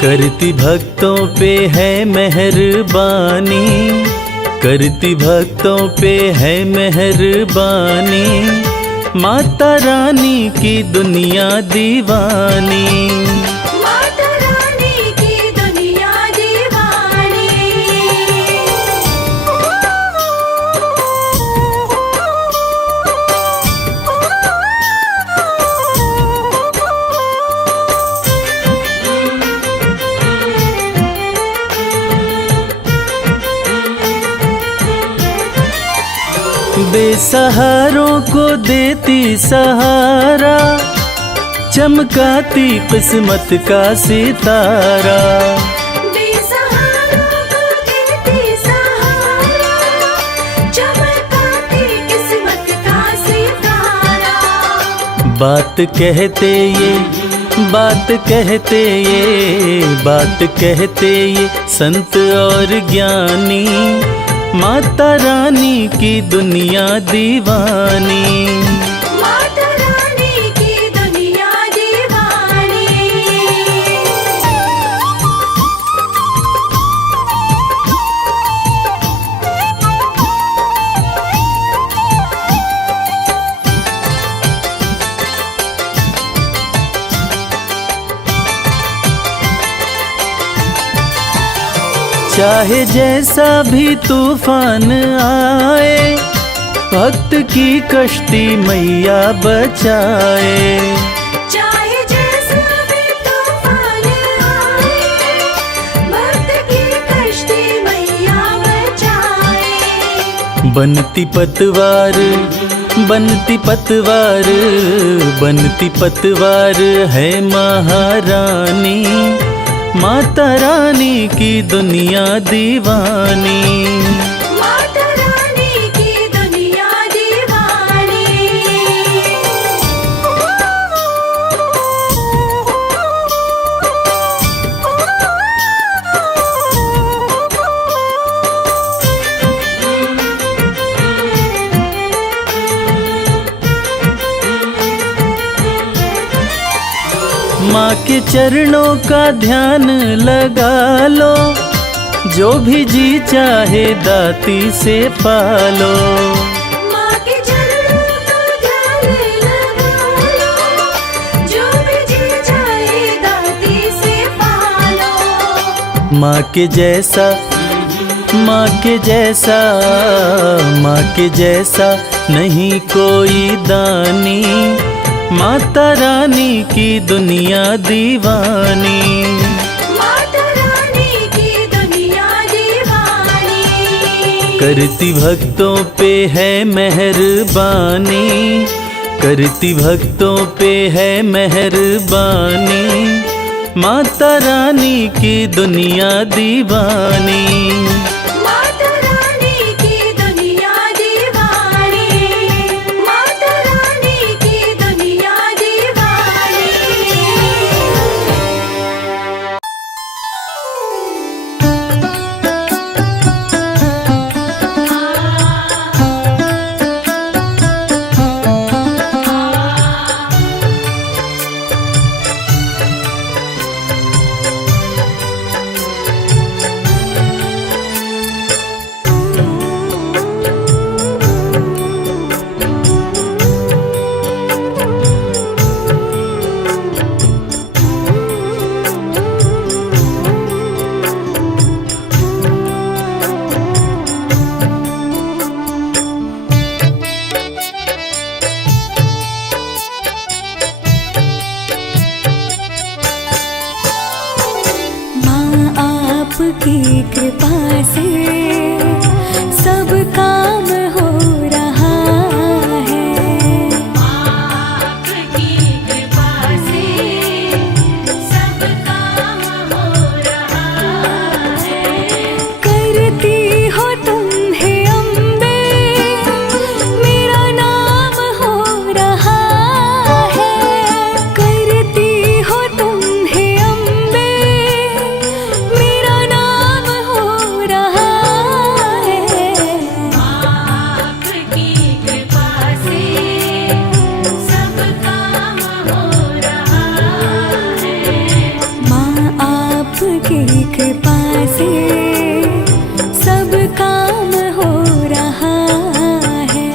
करती भक्तों पे है मेहरबानी, करती भक्तों पे है मेहरबानी, माता रानी की दुनिया दीवानी। माता रानी की दुनिया दीवानी। बेसहारों को देती सहारा, चमकाती किस्मत का सितारा। बेसहारों को देती सहारा, चमकाती किस्मत का सितारा। बात कहते ये, बात कहते ये, बात कहते ये संत और ज्ञानी, माता रानी की दुनिया दीवानी। माता रानी की दुनिया दीवानी। चाहे जैसा भी तूफान आए, भक्त की कश्ती मैया बचाए। चाहे जैसा भी तूफान आए, भक्त की कश्ती मैया बचाए। बनती पतवार, बनती पतवार, बनती पतवार है महारानी, माता रानी की दुनिया दीवानी। माता रानी की दुनिया दीवानी। माँ के चरणों का ध्यान लगा लो, जो भी जी चाहे दाती से पालो। माँ के चरणों का ध्यान लगा लो, जो भी जी चाहे दाती से पालो। माँ के जैसा, माँ के जैसा, माँ के जैसा नहीं कोई दानी, माता रानी की दुनिया दीवानी। माता रानी की दुनिया दीवानी। करती भक्तों पे है मेहरबानी, करती भक्तों पे है मेहरबानी, माता रानी की दुनिया दीवानी। माता रानी की दुनिया दीवानी। माता रानी की दुनिया दीवानी। से सब काम हो रहा है। आपकी कृपा से सब काम हो रहा है। करती हो तुम हे अम्बे, मेरा नाम हो रहा है। करती हो तुम हे अम्बे, मेरा नाम हो रहा है। आपकी कृपा से सब काम हो रहा है। माँ आपकी कृपा से सब काम हो रहा है।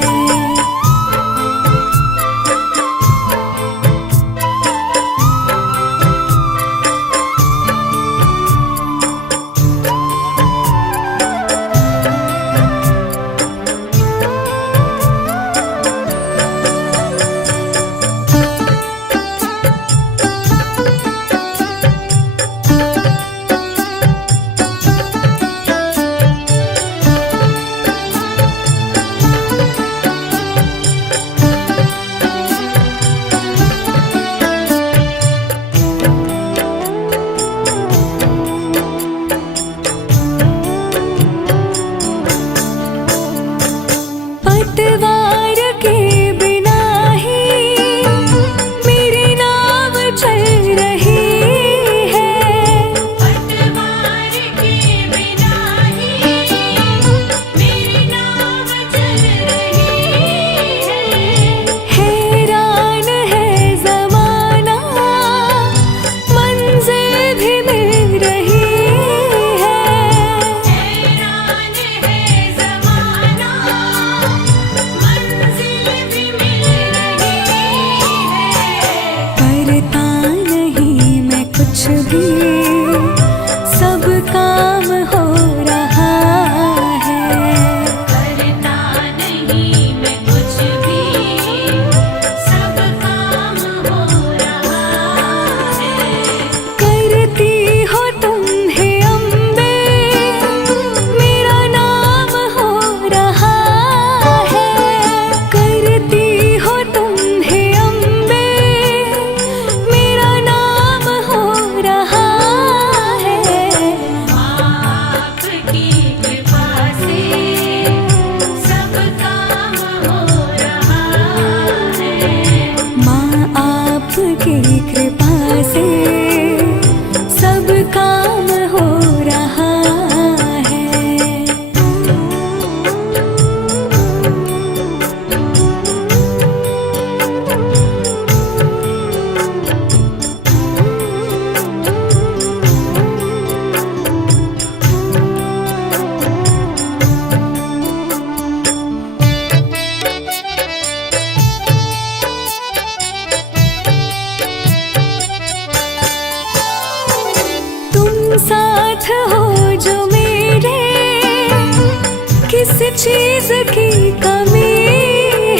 पतवार के बिना ही मेरी नाव चल रही है। पतवार के बिना ही मेरी नाव चल रही है। हैरान है ज़माना, मंजिल भी मिल रही है। हैरान है ज़माना, मंजिल भी मिल रही है। करता नहीं मैं कुछ भी, सब काम हो रहा है। करता नहीं मैं कुछ भी, सब काम हो रहा है। करती हो तुम हे अम्बे, मेरा नाम हो रहा है। करती हो तुम हे अम्बे, मेरा नाम हो रहा है। आपकी कृपा से सब काम हो रहा है। माँ आपकी कृपा से सब काम हो रहा है। तुम साथ हो जो मेरे, किस चीज की कमी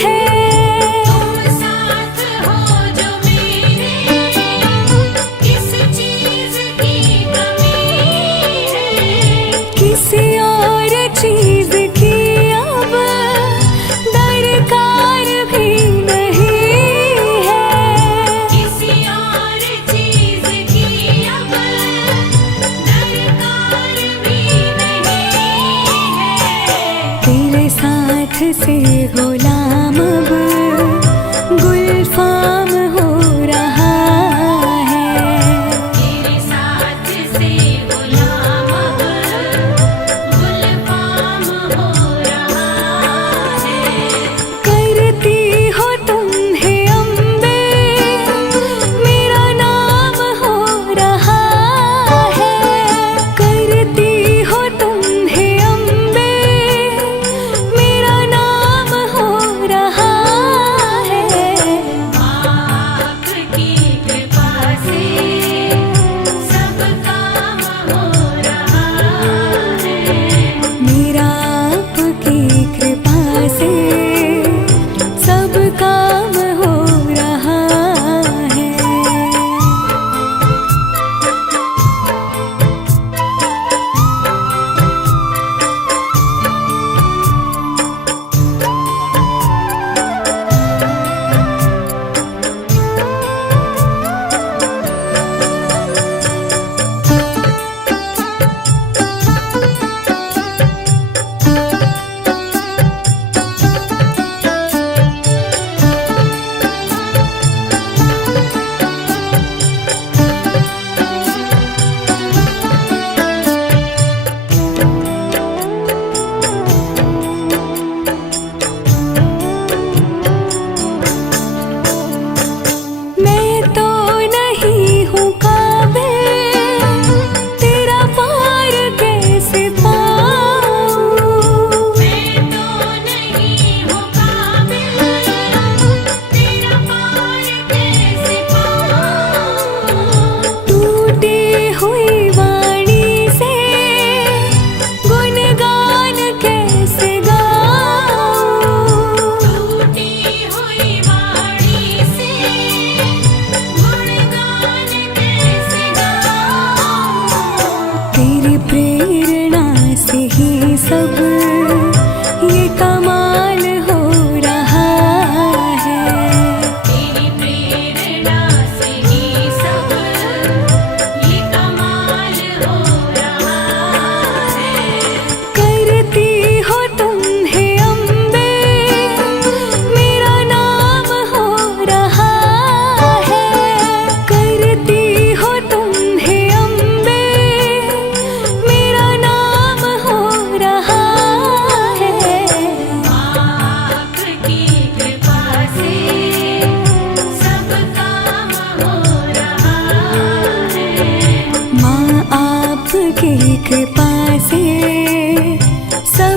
है। तुम साथ हो जो मेरे, किस चीज़ की कमी है। किसी और चीज की अब दरकार भी नहीं है। किसी और चीज़ की अब दरकार भी नहीं है। तेरे साथ से गुलाम अब गुलफाम हो रहा है। तेरे साथ से गुलाम अब गुलफाम हो रहा है। करती हो तुम हे अम्बे, मेरा नाम हो रहा है। करती हो तुम हे अम्बे, मेरा नाम हो रहा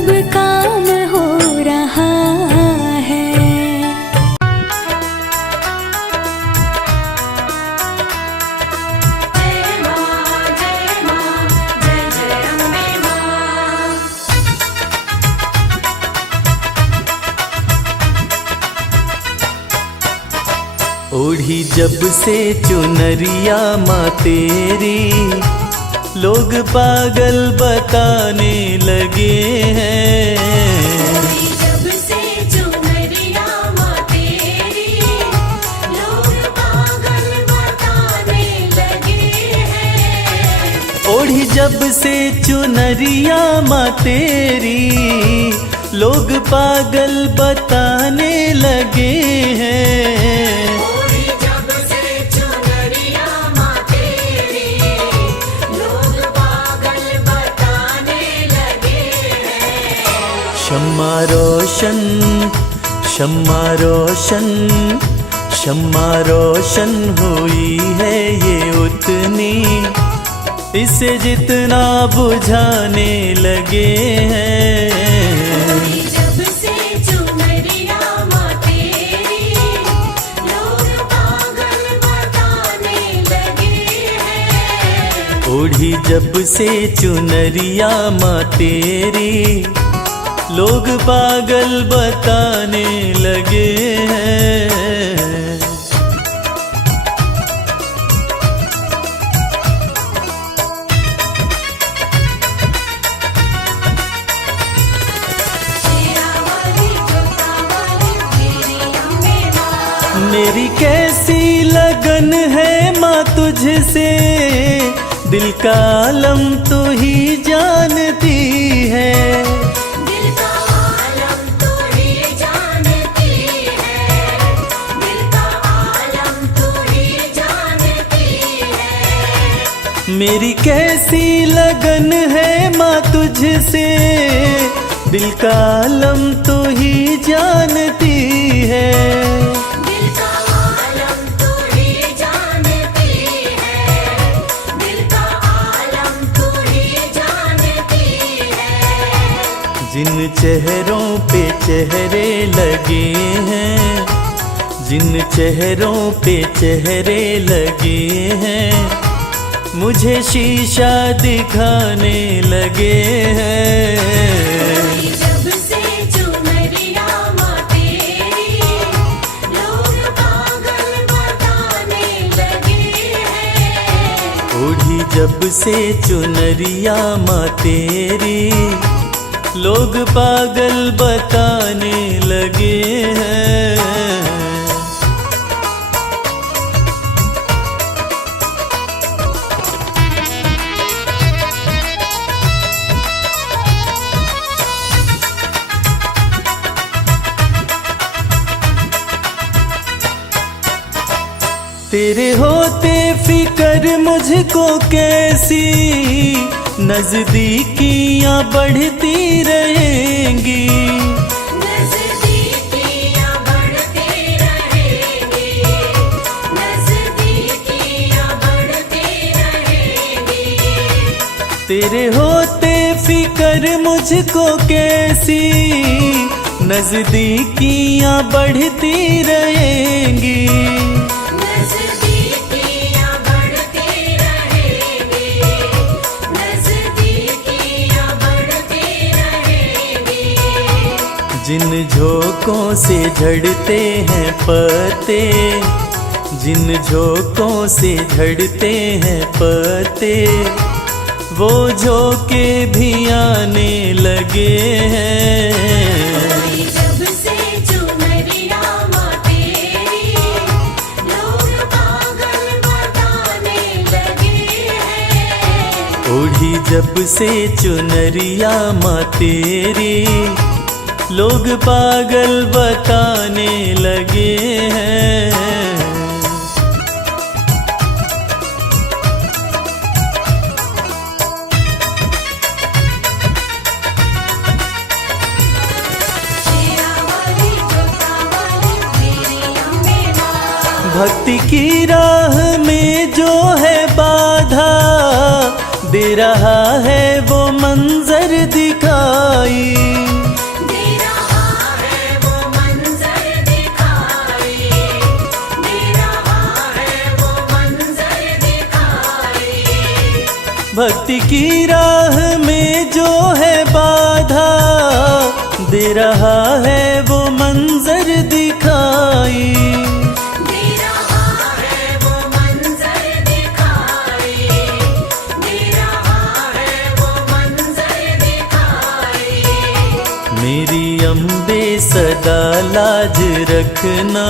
सब काम हो रहा है। जय माँ जय जय अम्बे माँ। ओढ़ी जब से चुनरिया माँ तेरी, लोग पागल बताने लगे हैं। जब से चुनरिया माँ तेरी, लोग पागल बताने लगे हैं। ओढ़ी जब से चुनरिया माँ तेरी, लोग पागल बताने लगे हैं। ओढ़ी जब से चुनरिया माँ तेरी, लोग पागल बताने लगे हैं। शम्मा रोशन शम्मा रोशन शम्मा रोशन हुई है ये उतनी, इसे जितना बुझाने लगे हैं। जब से चुनरिया माँ तेरी, लोग पागल बताने लगे हैं। ओढ़ी जब से चुनरिया माँ तेरी, लोग पागल बताने लगे हैं। तेरा वाली जोता वाली मेरी अम्बे माँ। मेरी कैसी लगन है माँ तुझसे, दिल का आलम तू ही जानती है। दिल का आलम तू ही जानती है। दिल का आलम तू ही जानती है। मेरी कैसी लगन है माँ तुझसे, दिल का आलम तू ही जानती है। दिल का आलम तू ही जानती है। दिल का आलम तू ही जानती है। जिन चेहरों पे चेहरे लगे हैं, जिन चेहरों पे चेहरे लगे हैं, मुझे शीशा दिखाने लगे हैं। जब से चुनरिया माँ तेरी, लोग पागल बताने लगे हैं। ओढ़ी जब से चुनरिया माँ तेरी, लोग पागल बताने लगे हैं। तेरे होते फिकर मुझको कैसी, नजदीकियां बढ़ती रहेंगी। नज़दीकियाँ बढ़ती रहेंगी। नज़दीकियाँ बढ़ती रहेंगी। तेरे होते फिकर मुझको कैसी, नजदीकियां बढ़ती रहेंगी। नज़दीकियाँ बढ़ती रहेंगी। नज़दीकियाँ बढ़ती रहेंगी। जिन झोंकों से झड़ते हैं पत्ते, जिन झोंकों से झड़ते हैं पत्ते, वो झोंके भी आने लगे हैं। जब से चुनरिया माँ तेरी, लोग पागल बताने लगे हैं। ओढ़ी जब से चुनरिया माँ तेरी, लोग पागल बताने लगे हैं। तेरा वाली जोता वाली मेरी अम्बे माँ। भक्ति की राह में जो है बाधा, दे रहा है वो मंजर दिखा दिखाई। दे रहा है वो मंजर दिखाई, दे रहा है वो मंजर दिखाई। भक्ति की राह में जो है बाधा, दे रहा है वो मंजर दिखाई। दे रहा है वो मंजर दिखाई, दे रहा है वो मंजर दिखाई। मेरी अम्बे सदा लाज रखना,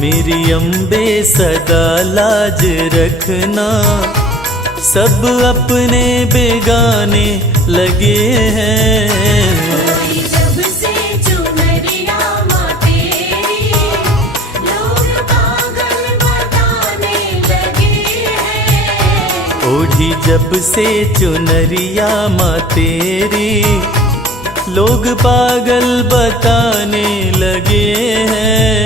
मेरी अम्बे सदा लाज रखना। सब अपने बेगाने लगे हैं। कोई जब से चुनरिया माँ तेरी, लोग पागल बताने लगे हैं। ओढ़ी जब से चुनरिया माँ तेरी, लोग पागल बताने लगे हैं।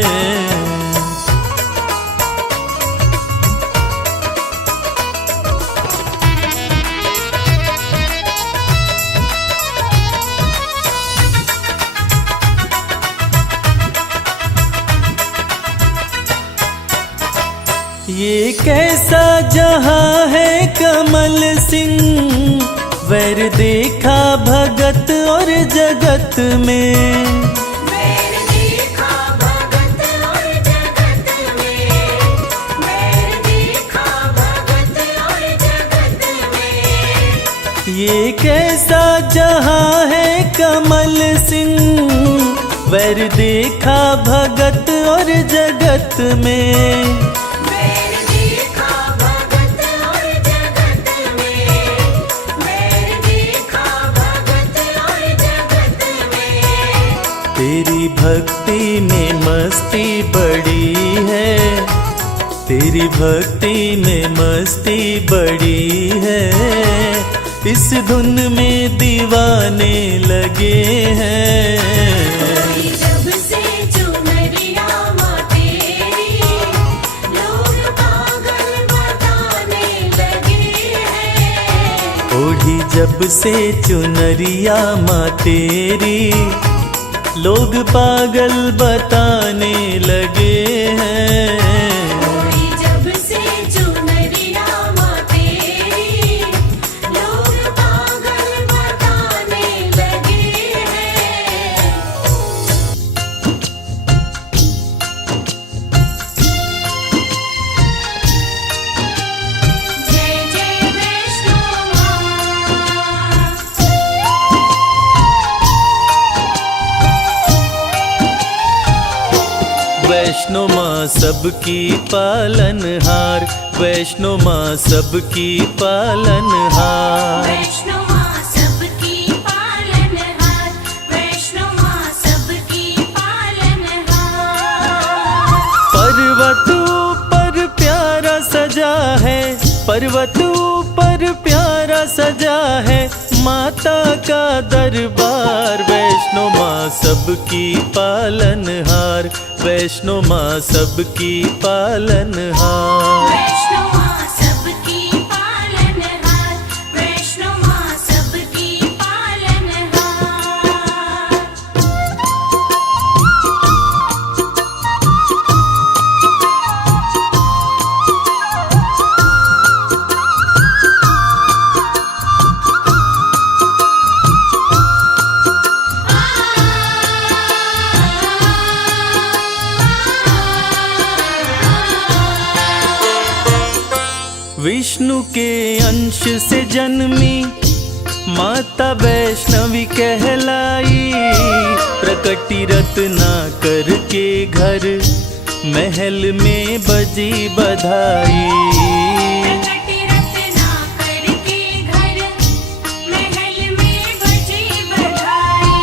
ये कैसा जहां है कमल सिंह, वैर देखा भगत और जगत में। वैर देखा भगत और जगत में, वैर देखा भगत और जगत में। ये कैसा जहां है कमल सिंह, वैर देखा भगत और जगत में। वैर देखा भगत और जगत में, वैर देखा भगत और जगत में। तेरी भक्ति में मस्ती बड़ी है, तेरी भक्ति में मस्ती बड़ी है। इस धुन में दीवाने लगे हैं। कोई जब से चुनरिया माँ तेरी, लोग पागल बताने लगे हैं। ओढ़ी जब से चुनरिया माँ तेरी, लोग पागल बताने लगे हैं। कोई जब से चुनरिया माँ तेरी, लोग पागल बताने लगे हैं। जय जय वैष्णो माँ। वैष्णो माँ सबकी पालनहार, वैष्णो माँ सबकी पालनहार। वैष्णो माँ सबकी पालनहार, वैष्णो माँ सबकी पालनहार। पर्वत ऊपर प्यारा सजा है, पर्वत ऊपर प्यारा सजा है माता का दरबार। वैष्णो माँ सबकी पालनहार, वैष्णो माँ सबकी पालनहार। वैष्णो माँ सबकी पालनहार, वैष्णो माँ सबकी पालनहार। विष्णु के अंश से जन्मी माता वैष्णवी कहलाई। प्रकटी रत्ना करके घर महल में बजी बधाई। प्रकटी रत्ना करके घर महल में बजी बधाई।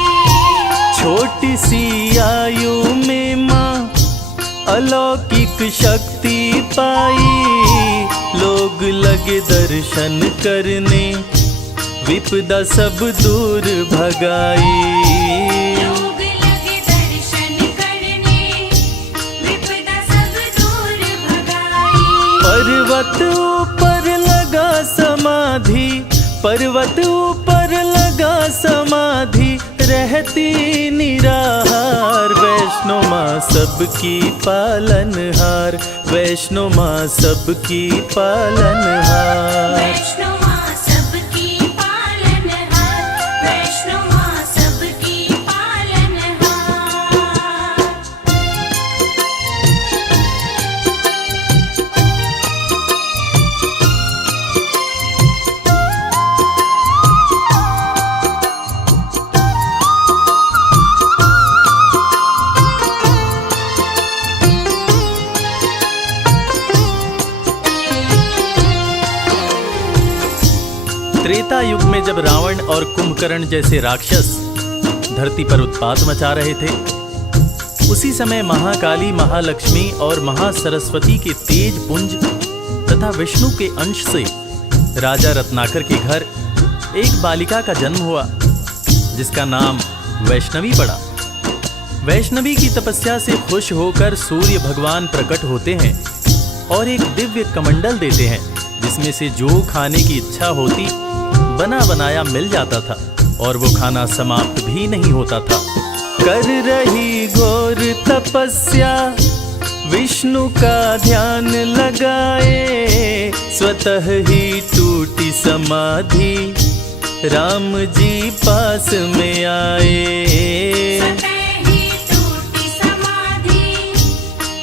छोटी सी आयु में माँ अलौकिक शक्ति पाई। लोग लगे दर्शन करने विपदा सब दूर भगाई। लोग लगे दर्शन करने विपदा सब दूर भगाई। पर्वत ऊपर लगा समाधि, पर्वत ऊपर लगा समाधि रहती निराहार। वैष्णो माँ सबकी पालनहार, वैष्णो माँ सबकी पालनहार। वैष्णो माँ सबकी पालनहार, वैष्णो माँ सबकी पालनहार। त्रेता युग में जब रावण और कुंभकर्ण जैसे राक्षस धरती पर उत्पात मचा रहे थे, उसी समय महाकाली, महालक्ष्मी और महासरस्वती के तेज पुंज तथा विष्णु के अंश से राजा रत्नाकर के घर एक बालिका का जन्म हुआ, जिसका नाम वैष्णवी पड़ा। वैष्णवी की तपस्या से खुश होकर सूर्य भगवान प्रकट होते हैं और एक दिव्य कमंडल देते हैं, जिसमें से जो खाने की इच्छा होती बना बनाया मिल जाता था और वो खाना समाप्त भी नहीं होता था। कर रही घोर तपस्या विष्णु का ध्यान लगाए, स्वतः ही टूटी समाधि राम जी पास में आए। स्वतः ही टूटी समाधि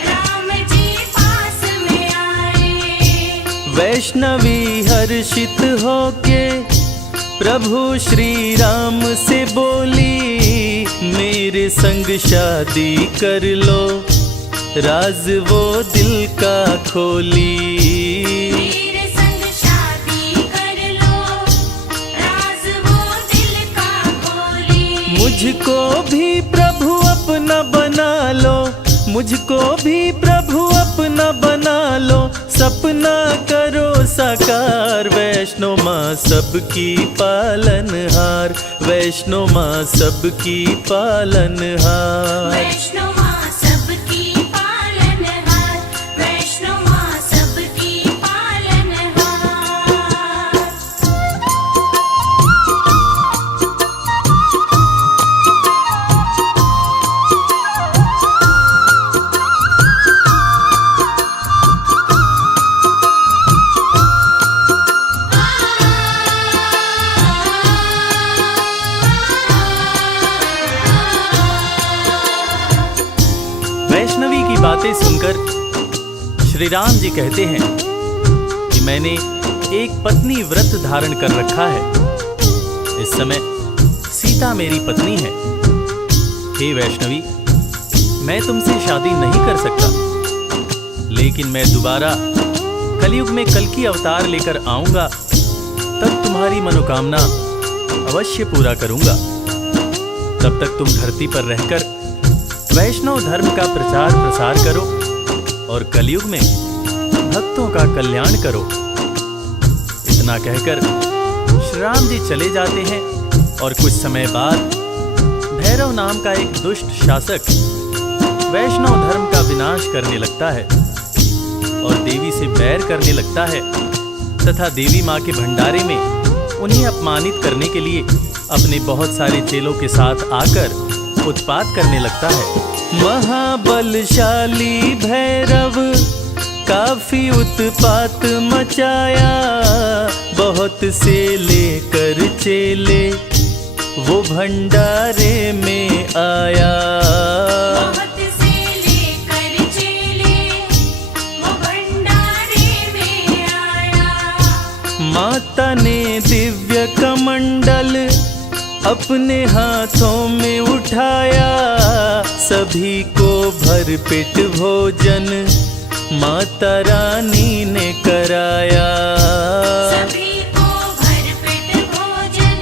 राम जी पास में आए। वैष्णवी हर्षित होके प्रभु श्री राम से बोली, मेरे संग शादी कर लो, राज वो दिल का खोली। मेरे संग शादी कर लो, राज वो दिल का खोली। मुझको भी प्रभु अपना बना लो, मुझको भी प्रभु अपना बना लो, सपना करो साकार। वैष्णो माँ सबकी पालनहार, वैष्णो माँ सबकी पालनहार। वैष्णो माँ सबकी पालनहार, वैष्णो माँ सबकी पालनहार। वैष्णवी की बातें सुनकर श्री राम जी कहते हैं कि मैंने एक पत्नी व्रत धारण कर रखा है। इस समय सीता मेरी पत्नी है। हे वैष्णवी, मैं तुमसे शादी नहीं कर सकता, लेकिन मैं दोबारा कलयुग में कल्कि अवतार लेकर आऊंगा, तब तुम्हारी मनोकामना अवश्य पूरा करूंगा। तब तक तुम धरती पर रहकर वैष्णव धर्म का प्रचार प्रसार करो और कलयुग में भक्तों का कल्याण करो। इतना कहकर श्री राम जी चले जाते हैं और कुछ समय बाद भैरव नाम का एक दुष्ट शासक वैष्णव धर्म का विनाश करने लगता है और देवी से बैर करने लगता है तथा देवी माँ के भंडारे में उन्हें अपमानित करने के लिए अपने बहुत सारे चेलों के साथ आकर उत्पात करने लगता है। महाबलशाली भैरव काफी उत्पात मचाया, बहुत से लेकर चेले वो भंडारे में आया। बहुत से लेकर चेले वो भंडारे में आया। माता ने दिव्य कमंडल अपने हाथों में उठाया, सभी को भरपेट भोजन माता रानी ने कराया। सभी को भरपेट भोजन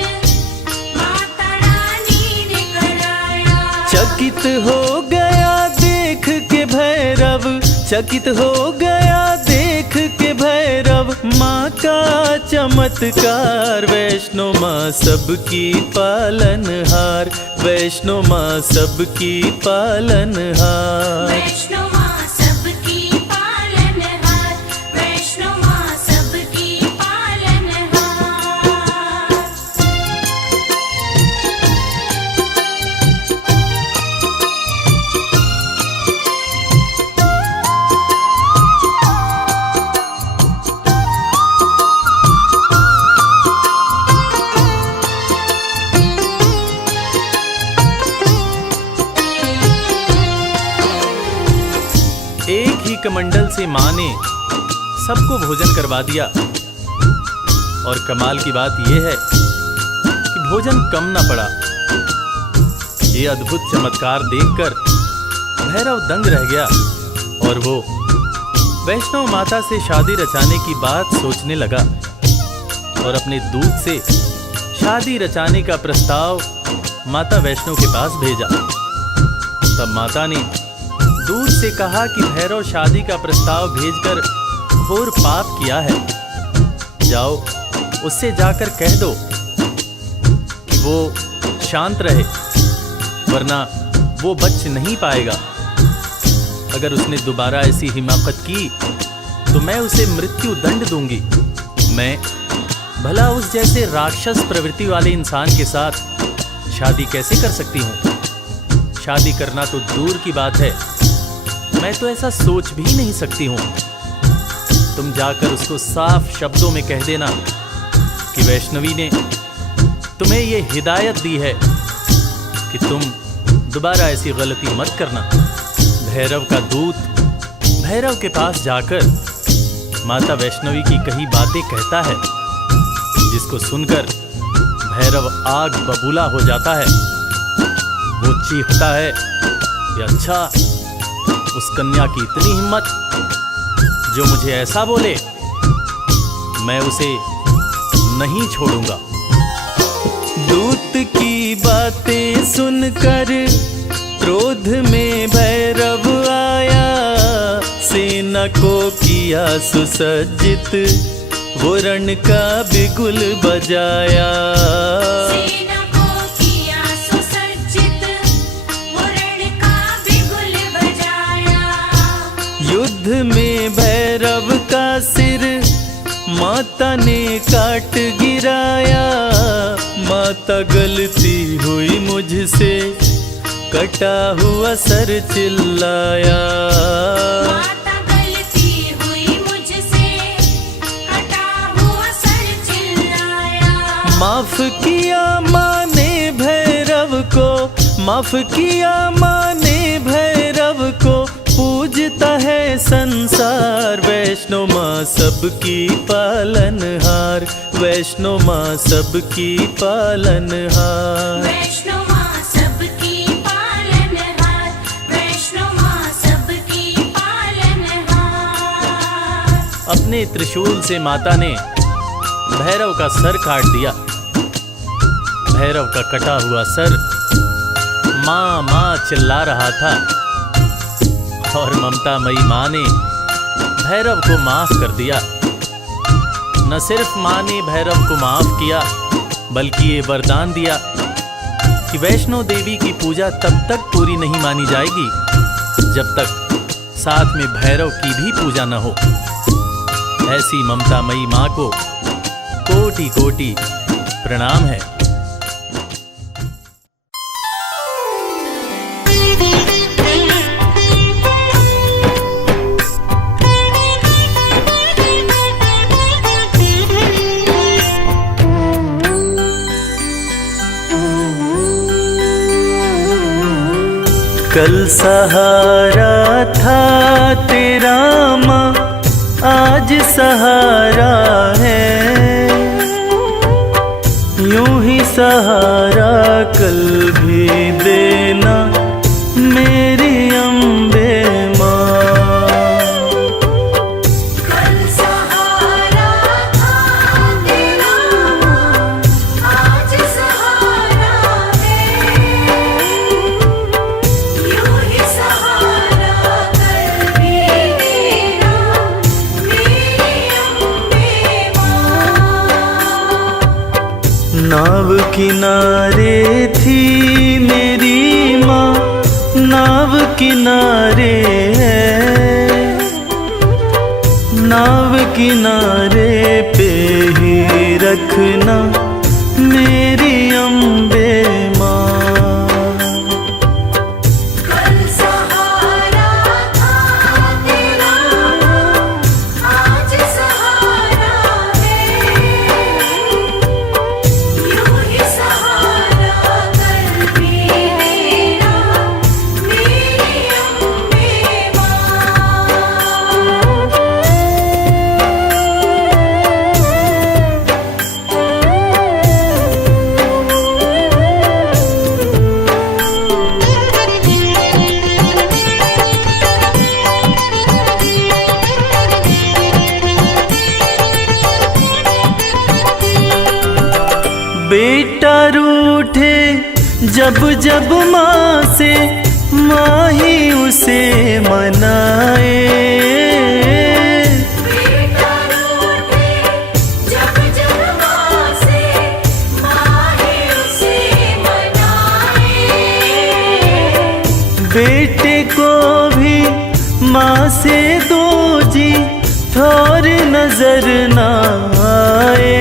माता रानी ने कराया। चकित हो गया देख के भैरव, चकित हो गया देख के भैरव माँ का चमत्कार। वैष्णो माँ सबकी पालनहार, वैष्णो माँ सबकी पालनहार। वैष्णो माँ सबकी पालनहार, वैष्णो माँ सबकी पालनहार। एक कमंडल से माँ ने सबको भोजन करवा दिया। और कमाल की बात यह है कि भोजन कम ना पड़ा। ये अद्भुत चमत्कार देखकर भैरव दंग रह गया और वो वैष्णव माता से शादी रचाने की बात सोचने लगा और अपने दूत से शादी रचाने का प्रस्ताव माता वैष्णव के पास भेजा। तब माता ने दूत से कहा कि भैरव शादी का प्रस्ताव भेजकर घोर पाप किया है। जाओ उससे जाकर कह दो कि वो शांत रहे, वरना वो बच नहीं पाएगा। अगर उसने दोबारा ऐसी हिमाकत की तो मैं उसे मृत्यु दंड दूंगी। मैं भला उस जैसे राक्षस प्रवृत्ति वाले इंसान के साथ शादी कैसे कर सकती हूँ? शादी करना तो दूर की बात है, मैं तो ऐसा सोच भी नहीं सकती हूँ। तुम जाकर उसको साफ शब्दों में कह देना कि वैष्णवी ने तुम्हें ये हिदायत दी है कि तुम दोबारा ऐसी गलती मत करना। भैरव का दूत भैरव के पास जाकर माता वैष्णवी की कही बातें कहता है, जिसको सुनकर भैरव आग बबूला हो जाता है। वो चीखता है कि अच्छा, उस कन्या की इतनी हिम्मत जो मुझे ऐसा बोले, मैं उसे नहीं छोड़ूंगा। दूत की बातें सुनकर क्रोध में भैरव आया, सेना को किया सुसज्जित, वो रण का बिगुल बजाया। सेना को किया सुसज्जित, वो रण का बिगुल बजाया। युद्ध में भैरव का सिर माता ने काट गिराया। माता गलती हुई मुझसे, कटा हुआ सर चिल्लाया। माता गलती हुई मुझसे, कटा हुआ सर चिल्लाया। माफ किया माँ ने भैरव को, माफ किया माँ ने भैरव को, पूजता है संसार। वैष्णो माँ सबकी पालनहार, वैष्णो माँ सबकी पालनहार। वैष्णो माँ सबकी पालनहार, वैष्णो माँ सबकी पालनहार। अपने त्रिशूल से माता ने भैरव का सर काट दिया। भैरव का कटा हुआ सर माँ माँ चिल्ला रहा था और ममतामयी माँ ने भैरव को माफ कर दिया। न सिर्फ माँ ने भैरव को माफ किया, बल्कि ये वरदान दिया कि वैष्णो देवी की पूजा तब तक पूरी नहीं मानी जाएगी जब तक साथ में भैरव की भी पूजा न हो। ऐसी ममतामयी माँ को कोटि कोटि प्रणाम है। कल सहारा था तेरा माँ, आज सहारा है। यूं ही सहारा कल भी देना मेरी अम्बे माँ। कल सहारा था तेरा, आज सहारा है। यूं ही सहारा कल भी देना मेरी अम्बे माँ। नाव किनारे थी मेरी माँ, नाव किनारे है। नाव किनारे पे ही रखना मेरी अम्बे माँ। कल सहारा था तेरा, आज सहारा है। यूं ही सहारा कल भी देना मेरी अम्बे माँ। जब जब माँ से माही उसे मनाए। बेटा रूठे जब जब माँ से माही उसे मनाए। बेटे को भी माँ से दो जी थोर नजर ना आए।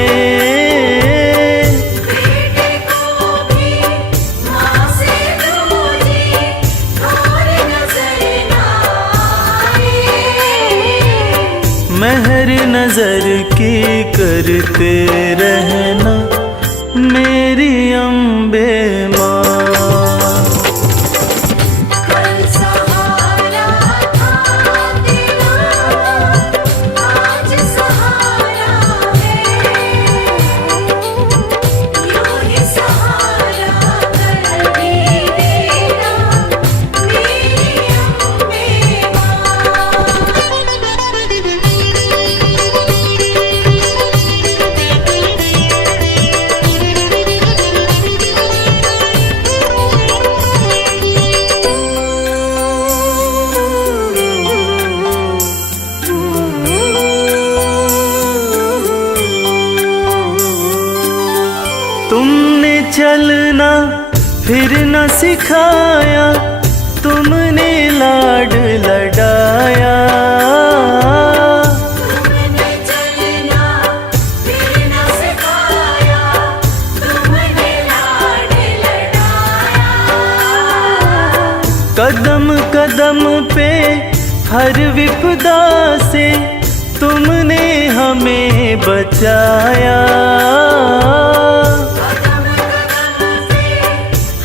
बेटे को भी माँ से दूजी और नजर ना आए। मेहर नजर की करते रहना मेरी अम्बे माँ। कल सहारा था तेरा, आज सहारा है। यूं ही सहारा कर भी देना मेरी अम्बे तुमने चलना फिर न सिखाया, तुमने लाड लडाया। तुमने चलना फिर न सिखाया, तुमने लाड लडाया। कदम कदम पे हर विपदा से तुमने हमें बचाया। कदम कदम से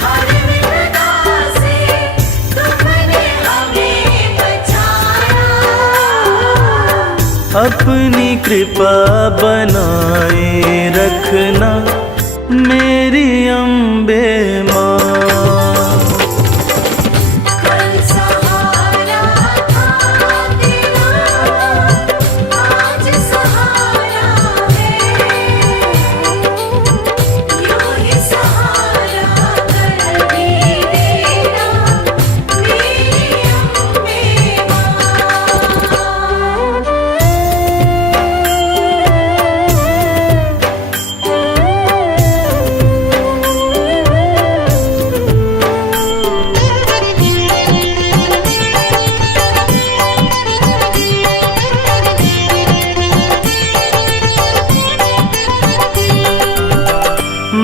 हर विपदा से तुमने हमें बचाया। अपनी कृपा बनाए रखना मेरी अम्बे माँ। कल सहारा था तेरा, आज सहारा है। यूं ही सहारा कर भी देना मेरी अम्बे माँ।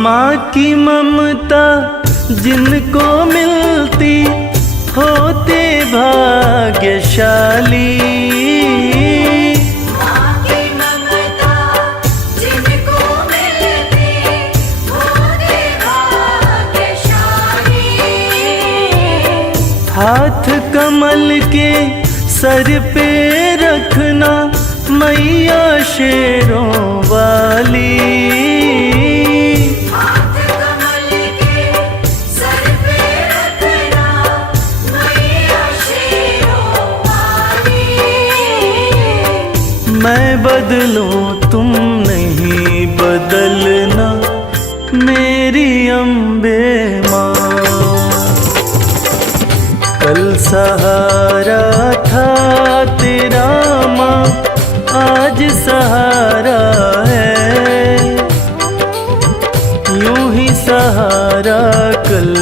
माँ की ममता जिनको मिलती होते भाग्यशाली। माँ की ममता जिनको मिलती होते भाग्यशाली। हाथ कमल के सर पे रखना मैया शेरों वाली। हाथ कमल के सर पे रखना मैया शेरों वाली। मैं बदलूं तुम नहीं बदलना मेरी अम्बे माँ। कल सहारा था तेरा माँ, आज सहारा है। यूं ही सहारा कल